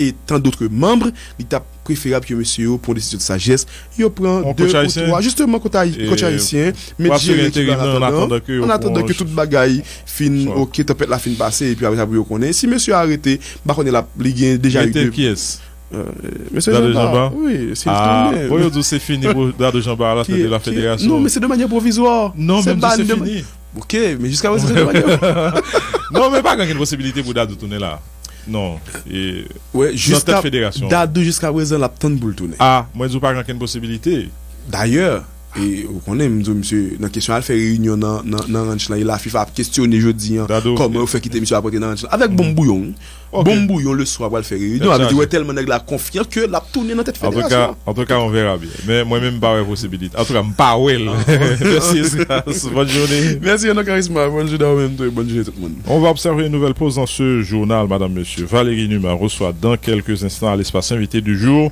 et tant d'autres membres, il est préférable que monsieur pour décision de sagesse, il prend 2 ou 3 justement coach haïtien, mais en attendant que toute bagaille fin OK tempête la fin passer et puis après ça vous connaît. Si monsieur a arrêté, bah connaît la ligue déjà eu qui est monsieur Jean-Bar, oui, c'est c'est fini pour de Jean-Bar à la tête de la fédération. Non, mais c'est de manière provisoire. Non, même c'est fini. OK, mais jusqu'à présent c'est de manière. Non, mais pas quand il y a une possibilité pour Dado tourner là. Non. Et ouais, jusqu'à fédération. Dado jusqu'à présent la tente pour tourner. Ah, moi je pas quand il y a une possibilité. D'ailleurs, et vous connaissez monsieur dans question à faire réunion dans ranch là, la FIFA a questionné jeudi comment vous fait quitter monsieur après dans ranch avec bon bouillon. Bon bouillon le soir va le faire réunion avec dit tellement nèg la confiance que la tourner dans tête fédération. En tout cas on verra bien. Mais moi même pas possibilité. En tout cas pas well. Merci. Bonne journée. Merci Yono Charisma. Bonne journée en même temps. Bonne journée tout le monde. On va observer une nouvelle pause dans ce journal madame monsieur. Valérie Numa reçoit dans quelques instants à l'espace invité du jour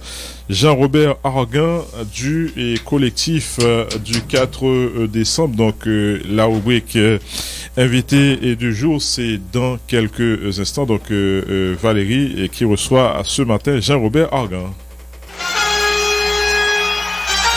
Jean-Robert Argan du collectif du 4 décembre. Donc la rubrique invité du jour c'est dans quelques instants. Donc Valérie qui reçoit ce matin Jean-Robert Argan.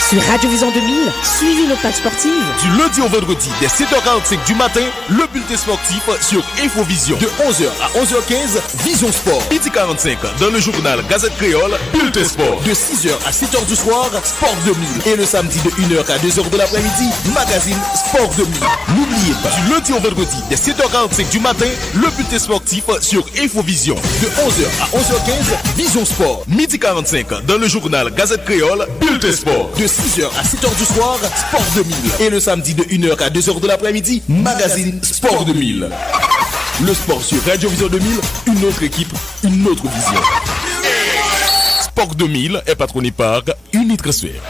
Sur Radio Vision 2000, suivez nos pages sportives. Du lundi au vendredi, dès 7h45 du matin, le bulletin sportif sur Infovision. De 11h à 11h15, Vision Sport. Midi 45, dans le journal Gazette Créole, bulletin sport. De 6h à 7h du soir, Sport 2000. Et le samedi de 1h à 2h de l'après-midi, magazine Sport 2000. N'oubliez pas, du lundi au vendredi, dès 7h45 du matin, le bulletin sportif sur Infovision. De 11h à 11h15, Vision Sport. Midi 45, dans le journal Gazette Créole, bulletin sport. De 6h à 7h du soir, Sport 2000. Et le samedi de 1h à 2h de l'après-midi, magazine Sport 2000. Le sport sur Radio Vision 2000, une autre équipe, une autre vision. Sport 2000 est patronné par Unitransfert.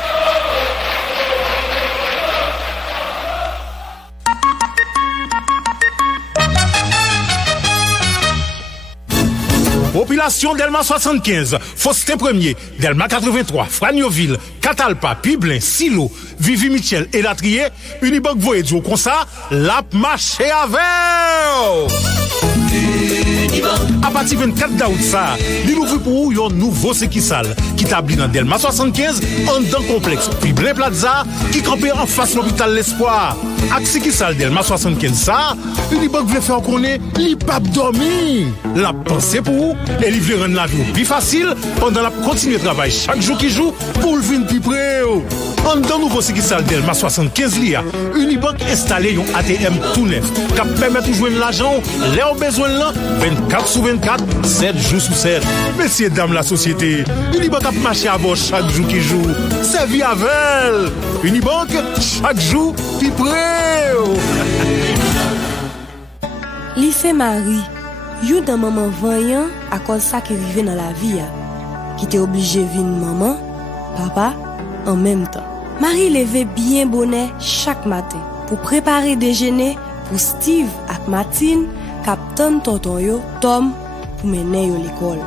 Population Delma 75, Faustin 1er, Delma 83, Fragnoville, Catalpa, Piblin, Silo, Vivi Michel et Latrier, Unibank Voyedio comme ça, la marché avec. À partir du 24 d'août, ça, il ouvre pour vous un nouveau séquissal qui établit dans Delma 75, en dans complexe Piblin Plaza, qui campait en face de l'hôpital L'Espoir. Avec séquissal Delma 75, ça, Unibank veut faire connaître l'IPAP dormir. La pensée pour vous, et livrer rendre la vie plus facile pendant la continuer de travail chaque jour qui joue pour le venir plus près. En dans nouveau séquissal Delma 75 l'IA, Unibank installé un ATM tout neuf qui permet de jouer l'argent, les au besoin là, 24 sur 24, 7 jours sur 7. Messieurs, dames, la société, Unibank a marché à bord chaque jour qui joue. C'est vie avec elle. Unibank, chaque jour, plus près. Lycée Marie, you d'un maman voyant à cause ça qui vivait dans la vie, qui était obligé de venir maman, papa, en même temps. Marie levait bien bonnet chaque matin pour préparer déjeuner pour Steve et Martine, Captain Tonton yo, Tom, pour mener yo l'école.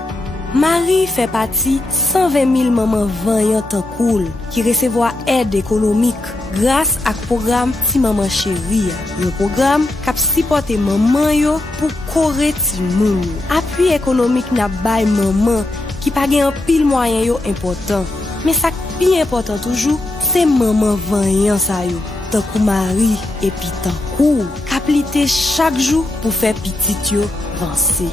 Marie fait partie 120 000 mamans voyantes cool qui recevoir aide économique grâce à programme Ti Maman Chérie. Un programme qui supporte maman yo pour correr ti moun. Appui économique n'a bay maman qui pa gen pile moyen yo important. Mais ça qui important toujours, c'est maman voyant ça yo. Tant que Marie et puis tant kou caplité chaque jour pour faire petit yo avancer.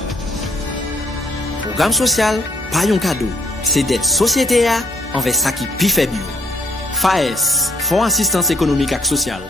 Programme social, pas un cadeau. C'est d'être société envers ça qui pi fait mieux. FAES, Fonds Assistance Économique et Sociale.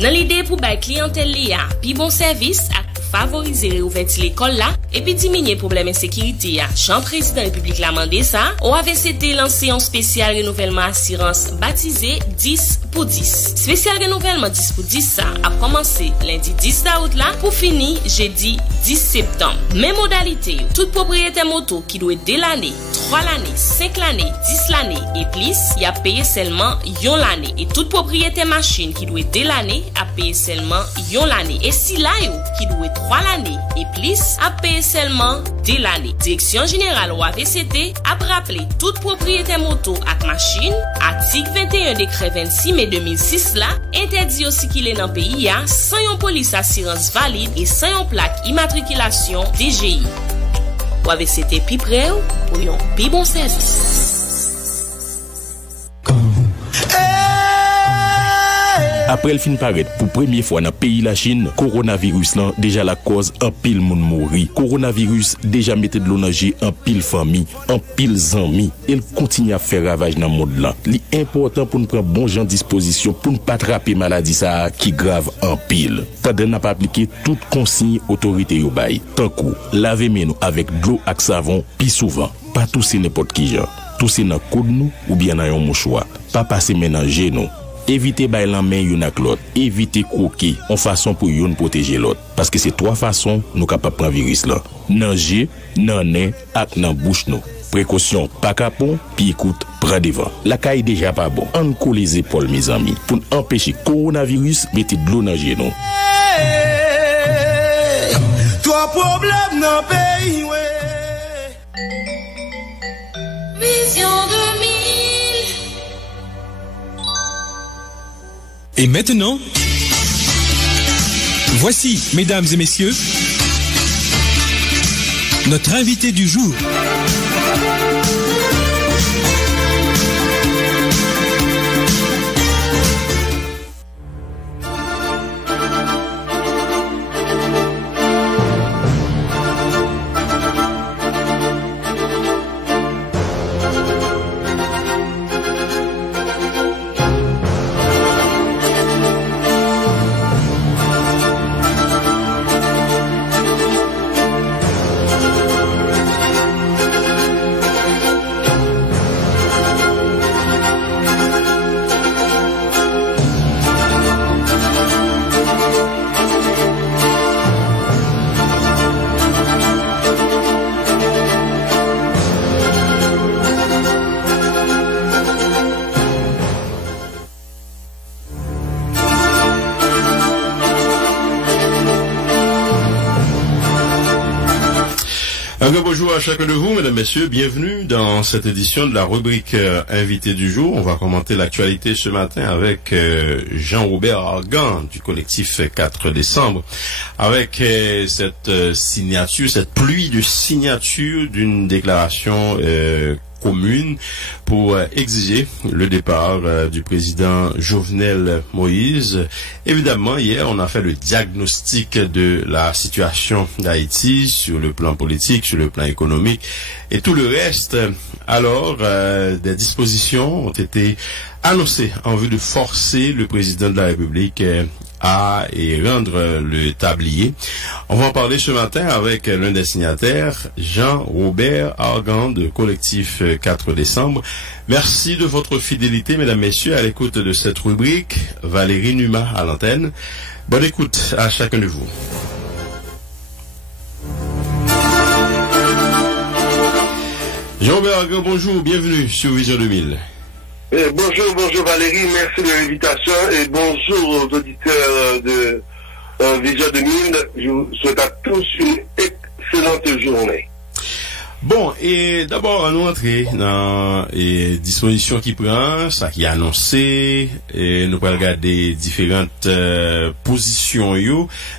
Dans l'idée pour bailler clientèle liya, pi bon service ak pour favoriser réouverture l'école là et puis diminuer problème insécurité ya. Jean président République l'a mandé ça, OAVCT lancé un spécial renouvellement assurance baptisé 10 pour 10. Spécial renouvellement 10 pour 10 ça a commencé lundi 10 août là pour finir jeudi 10 septembre. Même modalité, toute propriétaire moto qui doit dès l'année 3 l'année, 5 l'année, 10 l'année et plus, y a payé seulement yon l'année. Et toute propriété machine qui doit 2 l'année, a payé seulement yon l'année. Et si là yo qui doit 3 l'année et plus, a payé seulement 2 l'année. Direction générale ou AVCT a rappelé toute propriété moto ak machine, article 21 décret 26 mai 2006 là, interdit aussi qu'il est dans le pays sans yon police assurance valide et sans yon plaque immatriculation DGI. Ou AVCT pi près ou yon pi bon service. Après le fin paraître pour première fois dans le pays la Chine, coronavirus là déjà la cause en pile moun mouri. Coronavirus déjà mette de l'eau dans en pile famille, en pile amis. Il continue à faire ravage dans le monde là. C'est important pour nous prendre bon genre disposition pour ne pas attraper maladie ça qui grave en pile. Tandis n'a pas appliqué toute consigne autorité yo bay. Tant coup, laver mains avec de l'eau ak savon puis souvent. Pas tousser n'importe qui genre. Tousser dans coude nous ou bien dans un mouchoir. Pas passer ménager nous. Évitez bay la main yon ak l'autre. Évitez croquer en façon pour yon protéger l'autre. Parce que c'est 3 façons nous capable prendre virus là. Nan jè, nan nez ak nan bouche nous. Précaution, pas capon, puis écoute, prends devant. La caille déjà pas bon. On colle les épaules mes amis pour empêcher coronavirus mettez de l'eau dans nous. Toi problème dans pays ouais. Vision 2000. Et maintenant, voici, mesdames et messieurs, notre invité du jour. Bonjour à chacun de vous, mesdames, messieurs, bienvenue dans cette édition de la rubrique invité du jour. On va commenter l'actualité ce matin avec Jean-Robert Argan du collectif 4 décembre, avec cette signature, cette pluie de signatures d'une déclaration commune pour exiger le départ du président Jovenel Moïse. Évidemment, hier, on a fait le diagnostic de la situation d'Haïti sur le plan politique, sur le plan économique et tout le reste. Alors, des dispositions ont été annoncées en vue de forcer le président de la République à rendre le tablier. On va en parler ce matin avec l'un des signataires, Jean-Robert Argan de collectif 4 décembre. Merci de votre fidélité, mesdames, messieurs, à l'écoute de cette rubrique. Valérie Numa à l'antenne. Bonne écoute à chacun de vous. Jean-Robert Argan, bonjour, bienvenue sur Vision 2000. Bonjour Valérie, merci de l'invitation et bonjour aux auditeurs de Vision 2000. Je vous souhaite à tous une excellente journée. Bon, et d'abord, on va entrer dans les dispositions qui prend, ça qui est annoncé, et nous allons regarder différentes positions.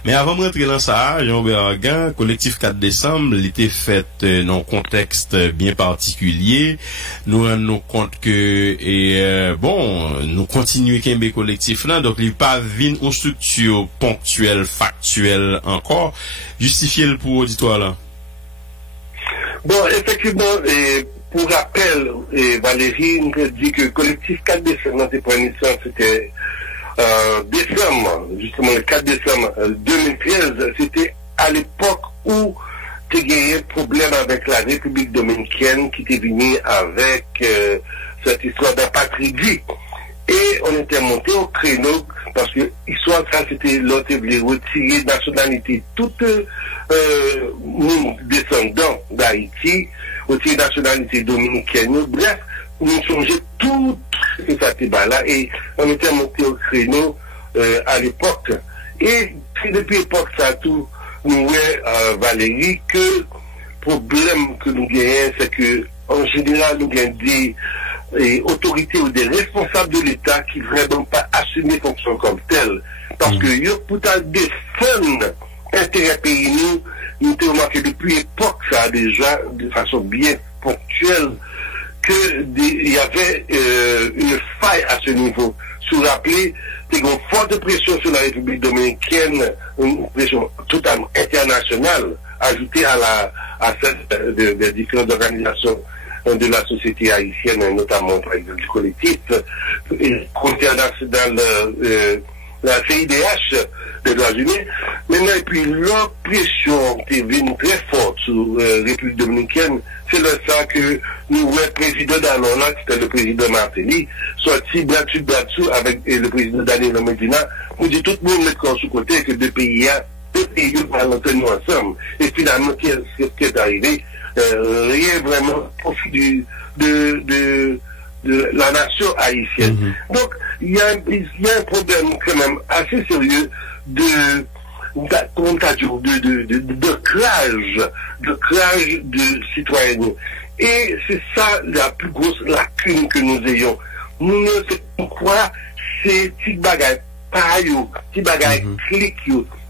Mais avant de rentrer dans ça, Jean-Robert Argan, collectif 4 décembre, l'était fait dans un contexte bien particulier. Nous rendons compte que, nous continuons avec collectif là, donc il n'y a pas une structure ponctuelle, factuelle encore, justifier pour l'auditoire là. Bon, effectivement, pour rappel, Valérie nous dit que le collectif 4 décembre, c'était décembre, justement le 4 décembre 2013, c'était à l'époque où tu gagné problème avec la République dominicaine qui était venue avec cette histoire d'apatridie. Et on était monté au créneau parce que l'histoire ça c'était l'autre voulait retirer nationalité toute descendant d'Haïti aussi nationalité dominicaine. Bref, nous songeons tout ce débat-là et on était monté au créneau à l'époque. Et depuis l'époque, ça tout, nous voyons, Valérie, que le problème que nous gagnons, c'est que en général, nous gagnons des autorités ou des responsables de l'État qui ne vraiment pas assumer les fonctions comme telles. Parce que pour défendre l'intérêt pays, nous avons remarqué depuis l'époque, ça déjà, de façon bien ponctuelle, qu'il y avait une faille à ce niveau. Si vous vous rappelez, il y a une forte pression sur la République dominicaine, une pression totalement internationale, ajoutée à celle des différentes organisations de la société haïtienne, notamment par exemple du collectif international, la CIDH des États-Unis. Maintenant, et puis l'oppression qui est venue très forte sur la République dominicaine, c'est le ça que nous voyons le président d'Alona, qui était le président Martelly, sorti battu avec le président Daniel Medina, pour dire tout le monde mettre sous côté que deux pays parlent ensemble. Et finalement, ce qui est arrivé, rien vraiment au profit de la nation haïtienne. Donc, il y a un problème quand même assez sérieux de clage de citoyenneté. Et c'est ça la plus grosse lacune que nous ayons. Nous ne savons quoi, c'est petit bagage pareil, petit bagage clic,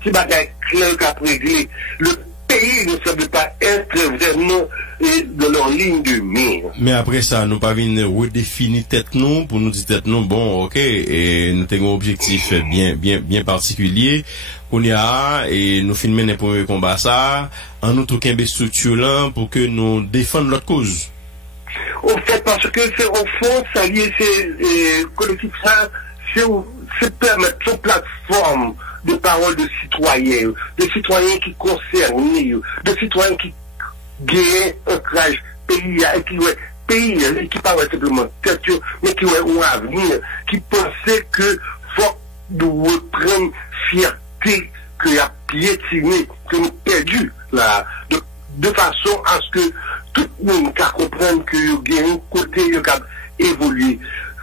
petit bagage clair qu'à régler. Le pays ne semble pas être vraiment de leur ligne de mire. Mais après ça, nous pas venir redéfinir tête nous pour nous dire tête nous bon, ok, et nous avons un objectif bien particulier. On y a et nous filmer les premiers combats ça, en nous tout qu'un structure là pour que nous défendons notre cause. Au fait, parce que c'est au fond, ça lié ces collectifs là, c'est permettre une plateforme de parole de citoyens qui concernent, de citoyens qui gagnent un crage pays, qui parlent simplement tête, mais qui ont un avenir, qui pensaient que faut nous reprendre fierté qu'il y a piétiné, que nous perdu là, de façon à ce que tout le monde comprenne que il y a un côté qui a évolué.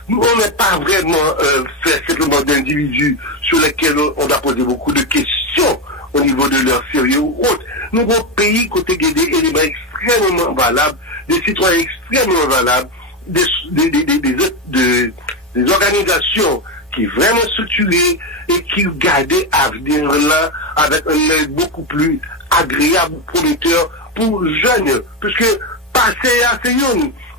On n'est pas vraiment fait simplement d'individus sur lesquels on a posé beaucoup de questions au niveau de leur sérieux ou autre. Nous avons un pays côté des éléments extrêmement valables, des citoyens extrêmement valables, des organisations qui vraiment structurées et qui gardaient avenir là avec un œil beaucoup plus agréable, prometteur pour jeunes. Puisque passer à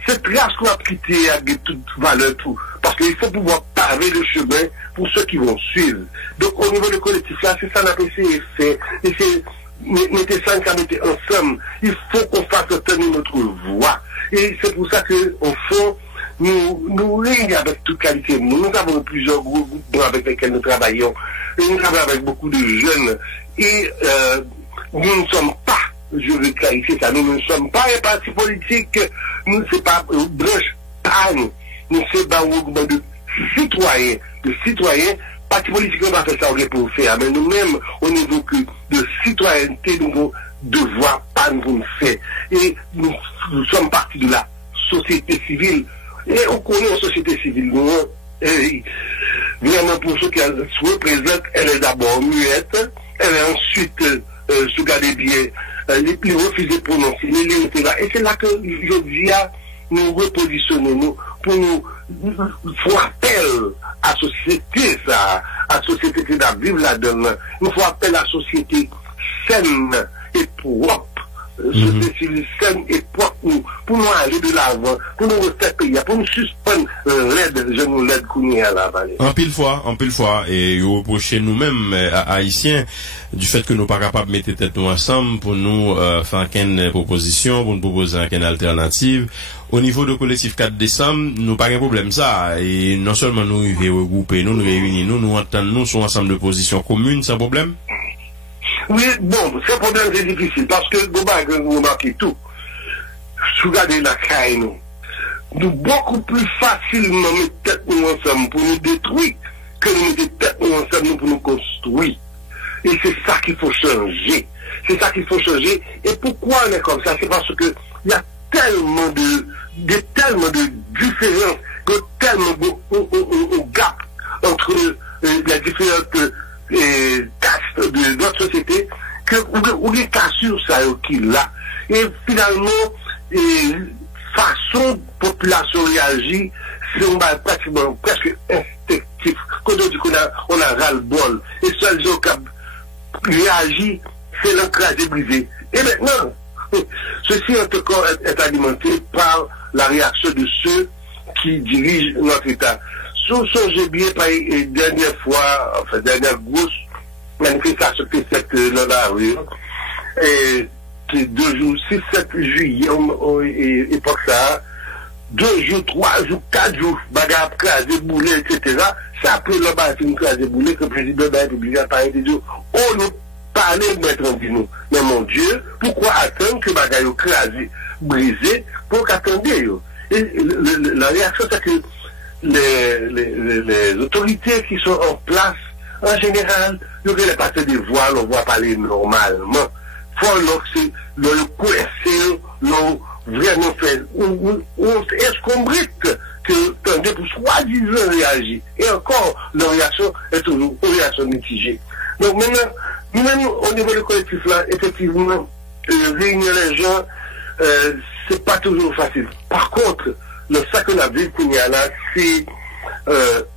c'est trace qu'on a quitté avec toute valeur tout. Parce qu'il faut pouvoir paver le chemin pour ceux qui vont suivre. Donc au niveau du collectif là, c'est ça qu'on a essayé de faire. Et c'est mettez ça ensemble. Il faut qu'on fasse tenir notre voix. Et c'est pour ça que au fond, nous réunissons avec toute qualité. Nous avons plusieurs groupes avec lesquels nous travaillons. Et nous travaillons avec beaucoup de jeunes. Et nous ne sommes pas, je veux clarifier ça, nous ne sommes pas un parti politique, nous ne sommes pas branche panne, nous sommes pas un groupement de citoyens, parti politique on va faire ça pour faire, mais nous-mêmes, au niveau de citoyenneté, nous avons devoir pas nous faire. Et nous sommes partis de la société civile, et on connaît la société civile, nous, vraiment pour ceux qui se représentent, elle est d'abord muette, elle est ensuite, sous garder bien, les plus refusés de prononcer, et c'est là que je viens nous repositionner, nous, pour nous faire appel à la société, ça, à la société qui doit vivre là-dedans, nous faire appel à la société saine et propre, société civile saine et propre, pour nous aller de l'avant, pour nous rester pays, pour nous suspendre l'aide, je nous l'aide qu'on y a là, en pile fois, et reprocher nous-mêmes, haïtiens, du fait que nous pas capables de mettre tête nous ensemble pour nous faire une proposition, pour nous proposer une alternative. Au niveau du collectif 4 décembre, nous pas de problème ça. Et non seulement nous regrouper, nous réunir, nous entendre, nous sur un ensemble de positions communes, sans problème. Oui, bon, ce problème c'est difficile parce que nous remarquons tout. Si vous regardez la caille, nous beaucoup plus facilement mettre tête nous ensemble pour nous détruire que nous mettre tête nous ensemble pour nous construire. Et c'est ça qu'il faut changer. C'est ça qu'il faut changer. Et pourquoi on est comme ça? C'est parce que il y a tellement de différences, tellement de gap entre les différentes castes de notre société, que on est sur ça qui là. Et finalement, façon population réagit, c'est pratiquement presque instinctif. Quand on dit qu'on a ras-le-bol, et seul gens qui réagit, c'est l'encrasé brisé. Et maintenant, ceci en tout cas est alimenté par la réaction de ceux qui dirigent notre État. Songez bien, par dernière grosse manifestation qui s'est faite dans la rue, et 2 jours, 6-7 juillet, époque ça, 2 jours, 3 jours, 4 jours, bagarre, crasé, boulet, etc. Ça a pris le bâtiment crasé, boulet, que le président de la République a parlé de Dieu. On nous parlait de mettre en dit nous. Mais mon Dieu, pourquoi attendre que bagarre crasé, brisé, pour qu'attendre? Et la réaction, c'est que les autorités qui sont en place, en général, ils ne pas faire des voiles, on va parler normalement. Faut le coincer, vraiment faire, est-ce qu'on brite que tendez pour soi-disant réagir. Et encore, la réaction est toujours une réaction mitigée. Donc maintenant, nous-mêmes, au niveau du collectif là, effectivement, réunir les gens, c'est pas toujours facile. Par contre, le sac que la ville qu'on y a là, c'est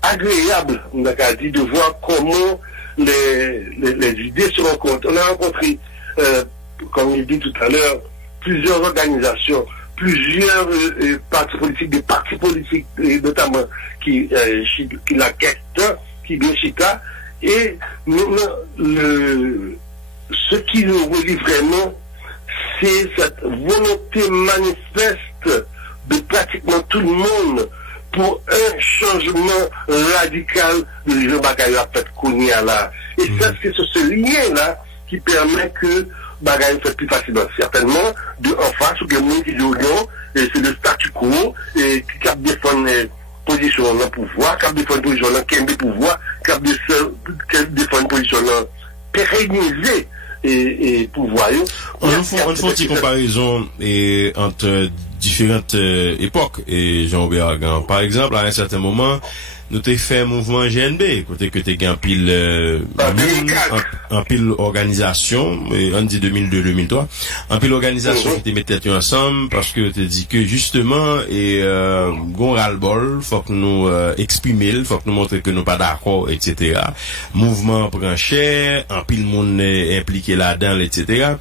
agréable, on a dit, de voir comment les idées se rencontrent. On a rencontré, comme il dit tout à l'heure, plusieurs organisations, plusieurs partis politiques, des partis politiques, notamment qui la quête, qui bien Chita, et ce qui nous relie vraiment, c'est cette volonté manifeste de pratiquement tout le monde pour un changement radical de l'État a fait Kounia là. Et c'est ce lien-là qui permet que Bagaille fait plus facilement. Certainement, en face, ou que monde qui dit et c'est le statu quo, et qui cap défendre position dans le pouvoir, cap défendre position dans le pouvoir, cap défendre position dans pérenniser et pouvoir. On fait une petite comparaison entre différentes époques et Jean-Robert Argan. Par exemple, à un certain moment, nous t'ai fait un mouvement GNB, côté que t'es un pile en pile organisation, on dit 2002-2003, en pile organisation qui t'es mettait ensemble parce que t'es dit que justement gon ras-le-bol, faut que nous exprimer, faut que nous montrer que nous pas d'accord, etc. Mouvement prend cher, en pile monde impliqué là-dedans, etc.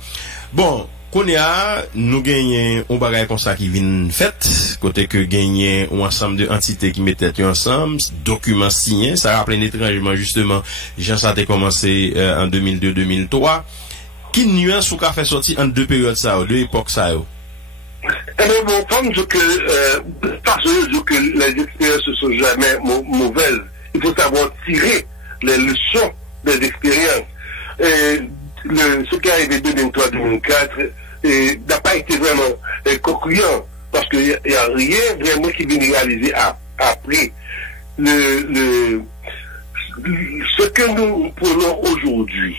Bon. Qu'on a, nous gagnons un bagage comme ça qui vient fait, côté que gagnons un ensemble de entités qui mettaient ensemble, documents signés, ça rappelle étrangement justement, Jean ça a commencé en 2002-2003. Qui nuance ou qu'a fait sortir en deux périodes ça, deux époques ça? Eh bien, bon, comme parce que les expériences ne sont jamais mauvaises, il faut savoir tirer les leçons des expériences. Ce qui est arrivé 2003-2004 n'a pas été vraiment concluant parce qu'il n'y a rien vraiment qui vient réaliser après. Ce que nous prenons aujourd'hui,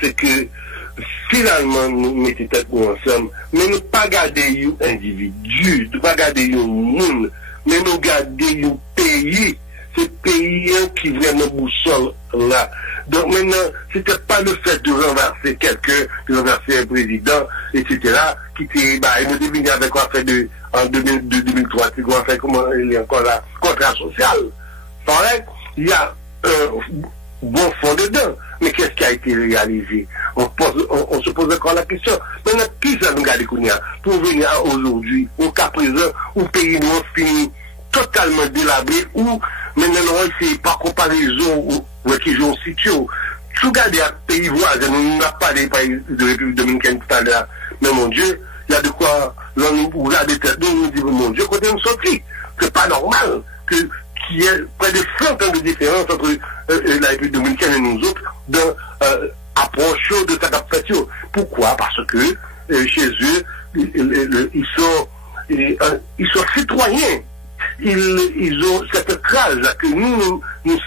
c'est que finalement nous mettons tête ensemble, mais ne pas garder un individu, ne pas garder un monde, mais nous garder un pays. Ce pays qui vraiment boussole là. Donc maintenant, c'était pas le fait de renverser quelqu'un, de renverser un président, etc., qui était, il nous devine avec quoi fait en 2002-2003, c'est quoi fait, comment il est encore là, contrat social. Pareil, il y a un bon fond dedans. Mais qu'est-ce qui a été réalisé? On se pose encore la question. Maintenant, qui ça nous garde pour venir aujourd'hui, au cas présent, où le pays nous finit totalement délabré, où maintenant, c'est par comparaison ou qui jouent en situation. Tout garder un pays voisin, nous n'avons pas des pays de République dominicaine tout à l'heure. Mais mon Dieu, il y a de quoi, nous regarder tête, nous disons, mon Dieu, côté nous sortir. C'est pas normal qu'il y ait près de 100 ans de différence entre la République dominicaine et nous autres dans approche de cette captation. Pourquoi? Parce que chez eux, ils sont citoyens. Ils ont cette crasse que nous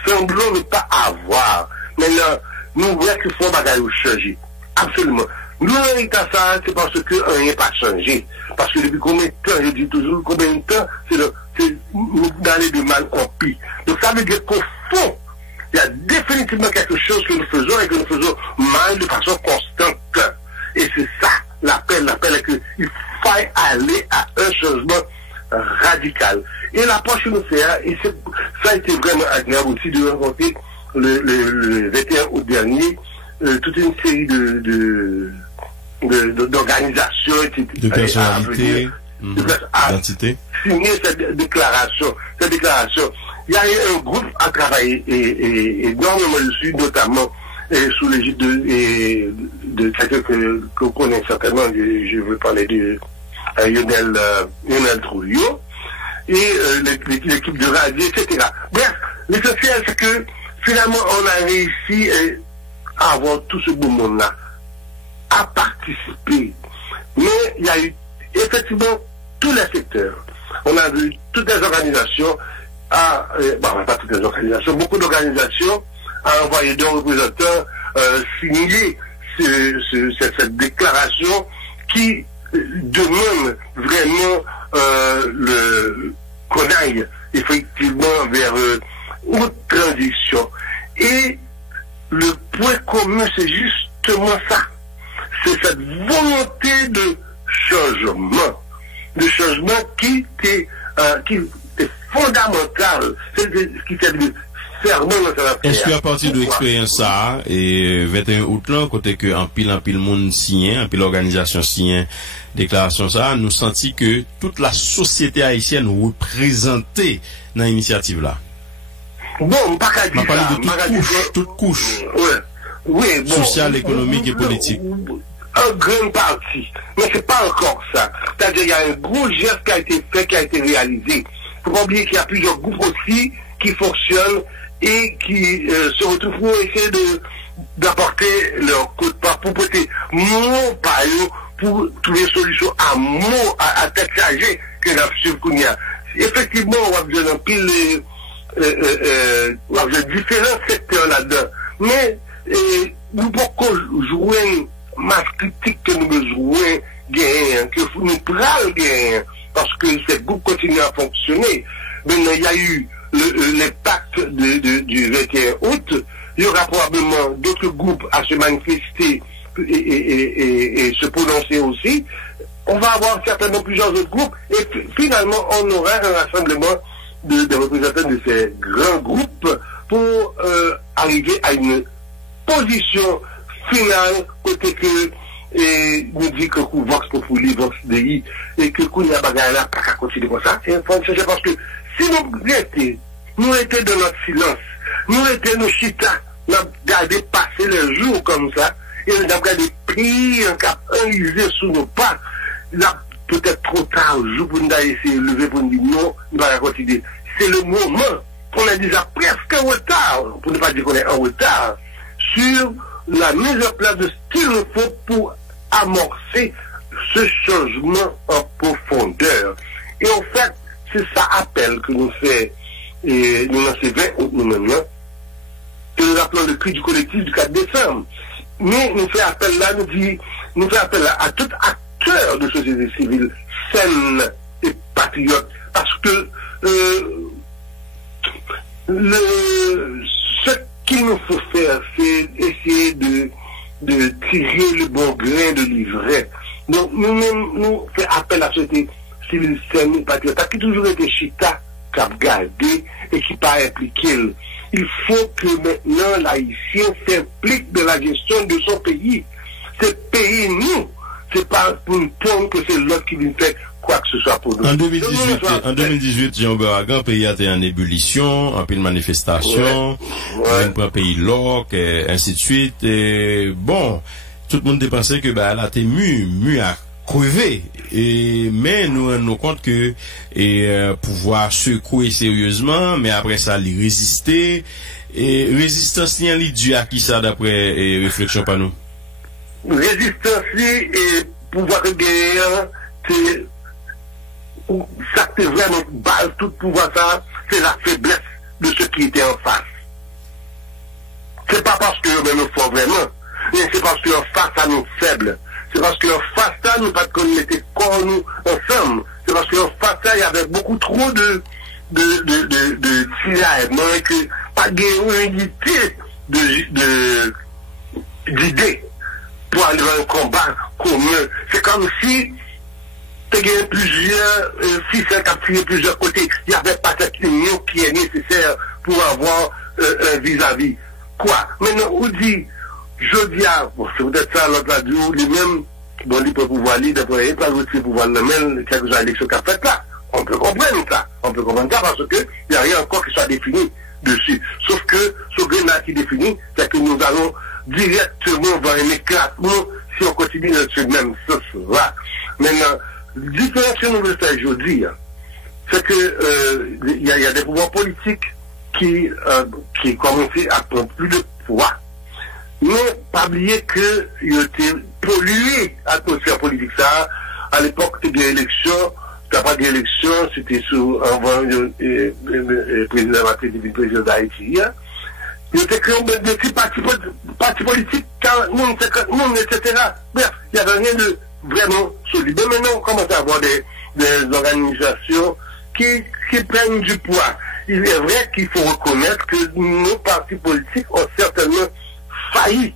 semblons ne pas avoir. Maintenant, nous voyons qu'il faut bagaille changer. Absolument. Nous, l'état ça, c'est parce que rien n'a pas changé. Parce que depuis combien de temps, je dis toujours, combien de temps, c'est d'aller de mal en pire. Donc ça veut dire qu'au fond, il y a définitivement quelque chose que nous faisons et que nous faisons mal de façon constante. Et c'est ça, l'appel est qu'il faille aller à un changement radical. Et l'approche que nous faisons, et ça a été vraiment agréable aussi de rencontrer le 21 août dernier, toute une série d'organisations, de personnalités, d'entités, signer cette déclaration. Il y a eu un groupe à travailler énormément dessus, notamment sous l'égide de quelqu'un que vous connaissez certainement, je veux parler de Lionel Trujillo, et l'équipe de radio, etc. Bref, l'essentiel c'est que finalement on a réussi à avoir tout ce beau monde-là, à participer. Mais il y a eu effectivement tous les secteurs. On a vu toutes les organisations, pas toutes les organisations, beaucoup d'organisations à envoyer des représentants signer cette déclaration qui demande vraiment qu'on aille effectivement vers une transition. Et le point commun, c'est justement ça. C'est cette volonté de changement qui est fondamental, qui fait de fermer notre affaire. Est-ce qu'à partir de l'expérience ça, et 21 août là, côté que en pile monde signé, en pile organisation signé déclaration ça, nous senti que toute la société haïtienne représentée dans l'initiative là? Bon, pas qu'à dire ça. Toute couche. Oui, bon. Sociale, économique et politique. En grande partie. Mais c'est pas encore ça. C'est-à-dire qu'il y a un gros geste qui a été fait, qui a été réalisé. Faut pas oublier qu'il y a plusieurs groupes aussi qui fonctionnent et qui se retrouvent pour essayer d'apporter leur coup de part, pour porter mon paillot, pour trouver une solution à tête chargée que la Kounia. Effectivement, on va besoin d'un pile, on va besoin de différents secteurs là-dedans. Mais, nous pouvons jouer une masse critique que nous besoin gagner, que nous prenons gagner, parce que ces groupes continuent à fonctionner. Maintenant, il y a eu l'impact du 21 août, il y aura probablement d'autres groupes à se manifester et se prononcer aussi. On va avoir certainement plusieurs autres groupes et finalement on aura un rassemblement de représentants de ces grands groupes pour arriver à une position finale côté que nous dit que Vox Populi, Vox Dei et que Kounia Bagala pas qu'à continuer comme ça. C'est parce que si nous étions dans notre silence, nous étions nos chita, nous avons gardé passer les jours comme ça, et nous avons gardé prier un cap enlisé sous nos pas, là, peut-être trop tard, le jour pour nous essayer de lever pour nous dire non, nous allons continuer. C'est le moment, on est déjà presque en retard, pour ne pas dire qu'on est en retard, sur la mise en place de ce qu'il faut pour amorcer ce changement en profondeur. Et en fait, c'est ça appel que nous fait, et nous lancons 20 août nous-mêmes, que nous appelons le cri du collectif du 4 décembre. Mais nous fait appel là, nous fait appel là à tout acteur de société civile, saine et patriote, parce que ce qu'il nous faut faire, c'est essayer de tirer le bon grain de l'ivraie. Donc nous-mêmes, nous faisons appel à la société civile saine et patriote, qui toujours été chita, qui a gardé et qui pas impliqué. Il faut que maintenant l'haïtien s'implique dans la gestion de son pays. C'est pays nous. C'est pas pour une pompe que c'est l'autre qui lui fait quoi que ce soit pour nous. En 2018, Jean Beragan, pays a été en ébullition, en pile manifestation, un pays loc, et ainsi de suite. Et bon, tout le monde pensait que elle a été mu à crever. Mais nous rendons compte que pouvoir secouer sérieusement, mais après ça, il résister. Et résistance, il y a dû à qui ça d'après réflexion par nous? Résistance et pouvoir gagner, ça c'est vraiment base, tout pouvoir ça, c'est la faiblesse de ceux qui étaient en face. C'est pas parce que nous fort vraiment, mais c'est parce qu'en face à nous faible. C'est parce qu'en face ça, nous pas qu'on mettait corps nous ensemble. C'est parce qu'en face ça, il y avait beaucoup trop de tiraillements et que pas de unité d'idées pour aller dans un combat commun. C'est comme si tu as plusieurs ficelles qui ont tiré plusieurs côtés. Il n'y avait pas cette union qui est nécessaire pour avoir un vis-à-vis. Quoi? Maintenant, on dit, je dis à, bon, c'est peut-être ça, l'autre là, lui-même, bon, il peut pouvoir lire, d'après, il peut aussi pouvoir le même, quelques élections qu'a fait là. On peut comprendre ça. On peut comprendre ça parce que il n'y a rien encore qui soit défini dessus. Sauf que, ce que qui définit, c'est que nous allons directement vers un éclatement si on continue dans ce même sens-là. Maintenant, la différence que nous voulons faire aujourd'hui, c'est que, il y a des pouvoirs politiques qui commencent à prendre plus de poids. Mais pas oublier qu'il a été pollué l'atmosphère politique ça. À l'époque de l'élection, t'as pas d'élection, c'était sous avant le président d'Haïti. Il était créé des petits partis politiques, monde, etc. Bref, il n'y avait rien de vraiment solide. Mais maintenant, on commence à avoir des organisations qui prennent du poids. Il est vrai qu'il faut reconnaître que nos partis politiques ont certainement failli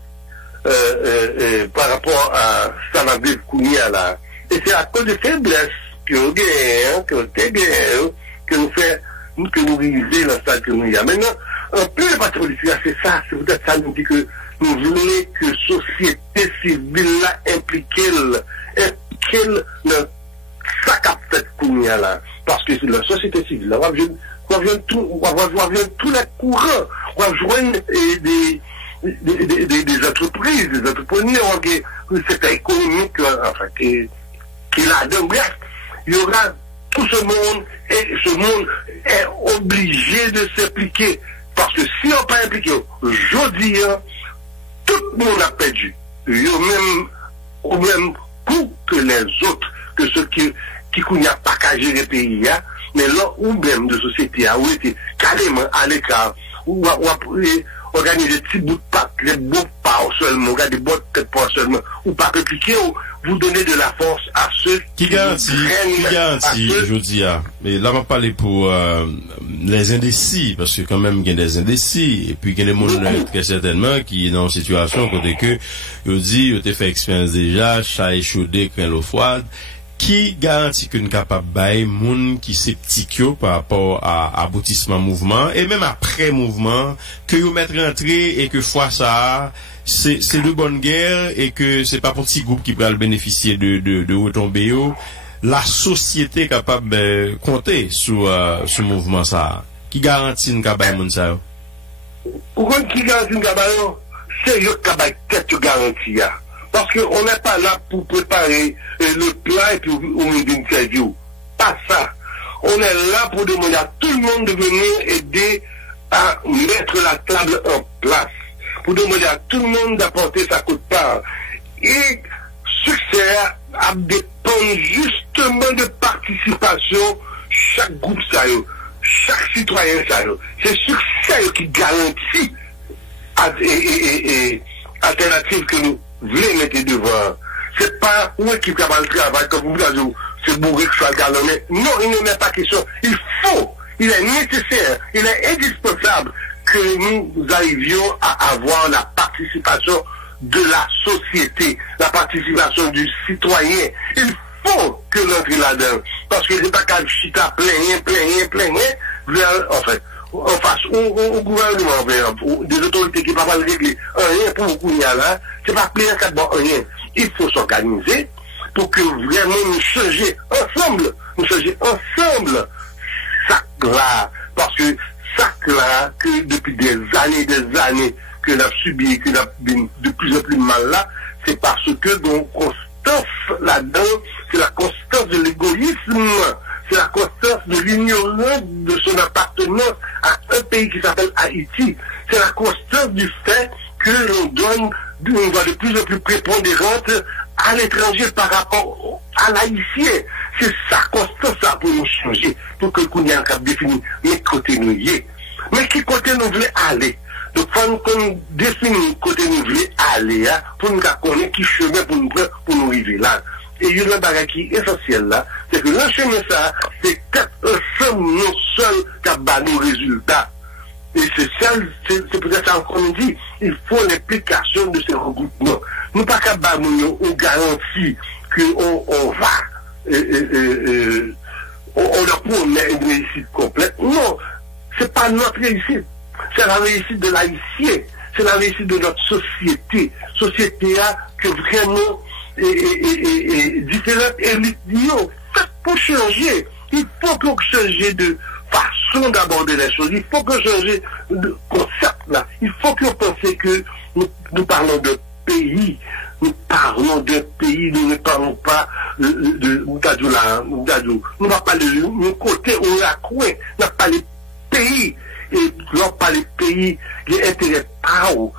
par rapport à Sanabé Kounia là. Et c'est à cause de faiblesse que nous réalisons dans ça que nous y a. Maintenant, un peu le parti politique, c'est ça, c'est peut-être ça nous dit que nous voulons que la société civile là impliquée dans ça qu'a fait Kounia là. Parce que la société civile là, on va joindre tous les courants, on va joindre des entreprises, des entrepreneurs, un secteur économique, enfin, qui là dedans. Bref, il y aura tout ce monde, et ce monde est obligé de s'impliquer. Parce que si on n'est pas impliqué, je dis, tout le monde a perdu. Au même coup que les autres, que ceux qui n'y a pas qu'à gérer le pays, mais là, ou même de société, où était carrément à l'écart, ou organiser des petits bouts de pâte, des bouts pas seulement, des bouts de pas seulement, ou pas répliquer, ou vous donner de la force à ceux qui garantit, je dis, mais là, on va parler pour les indécis, parce que quand même, il y a des indécis, et puis il y a des gens très certainement qui est dans une situation côté que, je dis, ils ont fait expérience déjà, chat échaudé, craint l'eau froide. Qui garantit qu'une capable bail moun qui sceptique par rapport à aboutissement mouvement et même après mouvement que vous mettre rentrer et que fois ça c'est de bonne guerre et que c'est pas pour petit groupe qui va le bénéficier de retombées la société capable compter sur ce mouvement ça qui garantit une capable moun ça pourquoi qui garantit une capable c'est yo capable tête garantie. Parce qu'on n'est pas là pour préparer le plat et puis au milieu d'une interview. Pas ça. On est là pour demander à tout le monde de venir aider à mettre la table en place. Pour demander à tout le monde d'apporter sa quote-part. Et succès a dépend justement de participation chaque groupe ça y est, chaque citoyen ça y est. C'est succès qui garantit alternative que nous voulez mettre devant. C'est pas où équipe qui va le travail, comme vous dites, c'est bourré que soit le galonnet. Non, il ne met pas question. Il est nécessaire, il est indispensable que nous arrivions à avoir la participation de la société, la participation du citoyen. Il faut que l'entrée là-dedans. Parce que c'est pas qu'à chita plein, en fait, en face au gouvernement, des autorités qui ne peuvent pas régler rien pour Kounia là, c'est pas plein qu'à bon rien. Il faut s'organiser pour que vraiment nous changions ensemble ça là. Parce que ça là, que depuis des années, que l'on a subi, que l'on a de plus en plus mal là, c'est parce que donc constance là-dedans, c'est la constance de l'égoïsme. C'est la constance de l'ignorance de son appartenance à un pays qui s'appelle Haïti. C'est la constance du fait que l'on donne une voix de plus en plus prépondérante à l'étranger par rapport à l'haïtien. C'est sa constance ça pour nous changer, pour que le Kounia cap définit mais côté nous y est. Mais qui côté nous voulons aller. Donc, il faut qu'on définisse côté nous voulons aller, pour nous connaître qui chemin pour nous là. Et il y a un bagage qui est essentiel là, c'est que le chemin ça, c'est ensemble non seul qui a nos résultats. Et c'est peut-être ça qu'on dit, il faut l'implication de ces regroupements. Nous pas qu'à nous on garantit qu'on va, on leur promet une réussite complète. Non, c'est pas notre réussite, c'est la réussite de l'haïtien, c'est la réussite de notre société. Société que vraiment différentes élites pour changer. Il faut qu'on change de façon d'aborder les choses. Il faut qu'on change de concept là. Il faut qu'on pense que nous parlons de pays. Nous parlons d'un pays, nous ne parlons pas de Moudadou là. Nous n'avons pas le côté où on a quoi. Nous n'avons pas les pays. Et nous n'avons pas les pays qui ont intérêt à eux.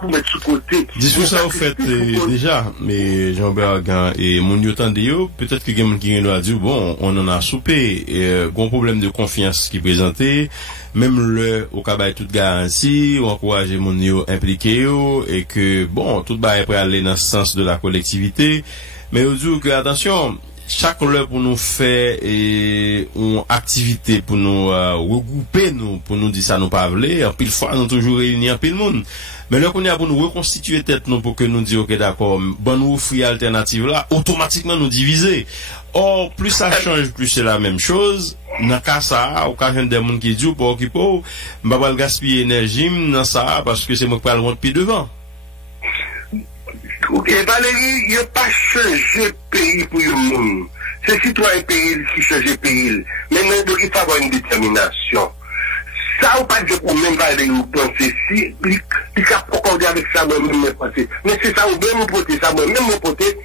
Pour mettre sous côté. Dis-moi ça au fait déjà, mais Jean-Robert Argan et mon Yotandeyo, peut-être que quelqu'un qui doit dire bon, on en a soupé, gros problème de confiance qui présentait, même le au cabay toute garantie, ou encourager mon yo impliqué et que bon, tout va après aller dans ce sens de la collectivité, mais on dit que attention, chaque heure pour nous faire une activité pour nous regrouper nous pour nous dire ça nous pas vle en pile fois nous toujours réunir en pile monde mais là qu'on y a pour nous reconstituer tête nous pour que nous dire OK d'accord bon nous offrir alternative là automatiquement nous diviser. Or plus ça change plus c'est la même chose dans cas ça au cas des monde qui dit pour occuper m'pa pas gaspiller énergie dans ça parce que c'est moi qui parle rond puis devant. Ok, Valérie, il n'y a pas changé pays pour le monde. C'est citoyen pays qui change le pays. Maintenant, il faut avoir une détermination. Ça, ou pas dire pour même Valérie, vous pensez, si, il faut accorder avec ça, moi-même, penser. Mais c'est ça, ou bien me porter ça, moi-même, me porter.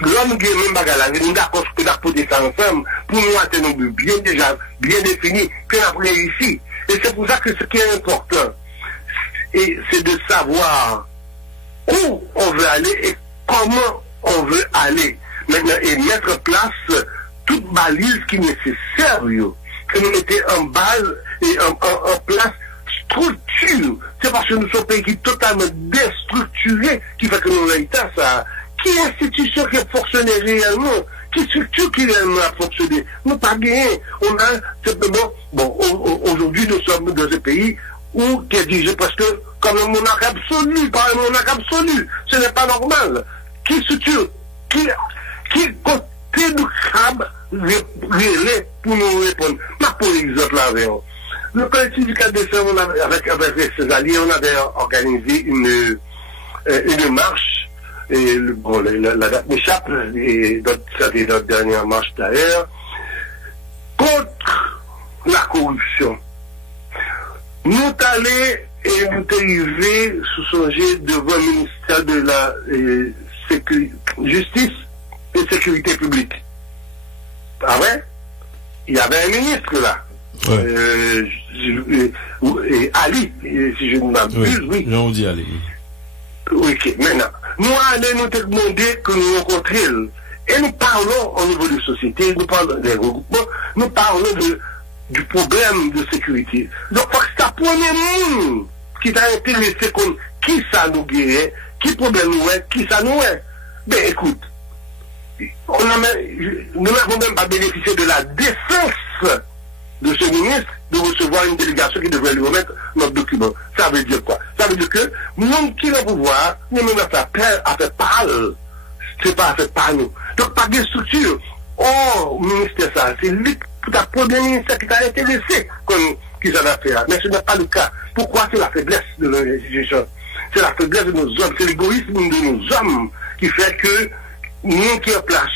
L'homme qui est même bagarre, nous d'accord que nous porter ça ensemble, pour nous atteindre un but bien déjà, bien défini, puis après ici. Et c'est pour ça que ce qui est important, et c'est de savoir où on veut aller et comment on veut aller. Maintenant, et mettre en place toute balise qui est nécessaire, que nous mettons en base et en place structure. C'est parce que nous sommes un pays qui est totalement déstructuré qui fait que nous avons ça. Qui institution qui a fonctionné réellement? Qui structure qui réellement a fonctionné? Nous pas gagné. On a simplement, bon, aujourd'hui nous sommes dans un pays où qui est dirigé parce que comme un monarque absolu, pas un monarque absolu, ce n'est pas normal. Qui structure, qui côté du crabe relais pour nous répondre. Pour exemple, le collectif du 4 décembre, avec ses alliés, on avait organisé une marche, et bon, la date m'échappe, et c'était notre dernière marche d'ailleurs, contre la corruption. Nous allés et nous arrivés sous songer devant le ministère de la Justice et Sécurité publique. Ah ouais? Il y avait un ministre là. Ouais. Et Ali, si je ne m'abuse, oui. On dit Ali. Oui, maintenant, nous allons nous demander que nous rencontrions. Et nous parlons au niveau des sociétés, nous parlons des regroupements, nous parlons du problème de sécurité. Donc, c'est la première monde qui t'a intéressé comme qui ça nous guérit, qui problème nous est, qui ça nous est. Ben, écoute, nous n'avons même pas bénéficié de la défense de ce ministre de recevoir une délégation qui devrait lui remettre notre document. Ça veut dire quoi? Ça veut dire que nous qui le pouvoir, nous même à faire parler. C'est pas à faire par nous. Donc, pas de structure. Oh, ministère, ça, c'est lui, la première ministère qui t'a intéressé comme qui ça va faire. Mais ce n'est pas le cas. Pourquoi? C'est la faiblesse de l'institution. C'est la faiblesse de nos hommes. C'est l'égoïsme de nos hommes qui fait que nous qui en place,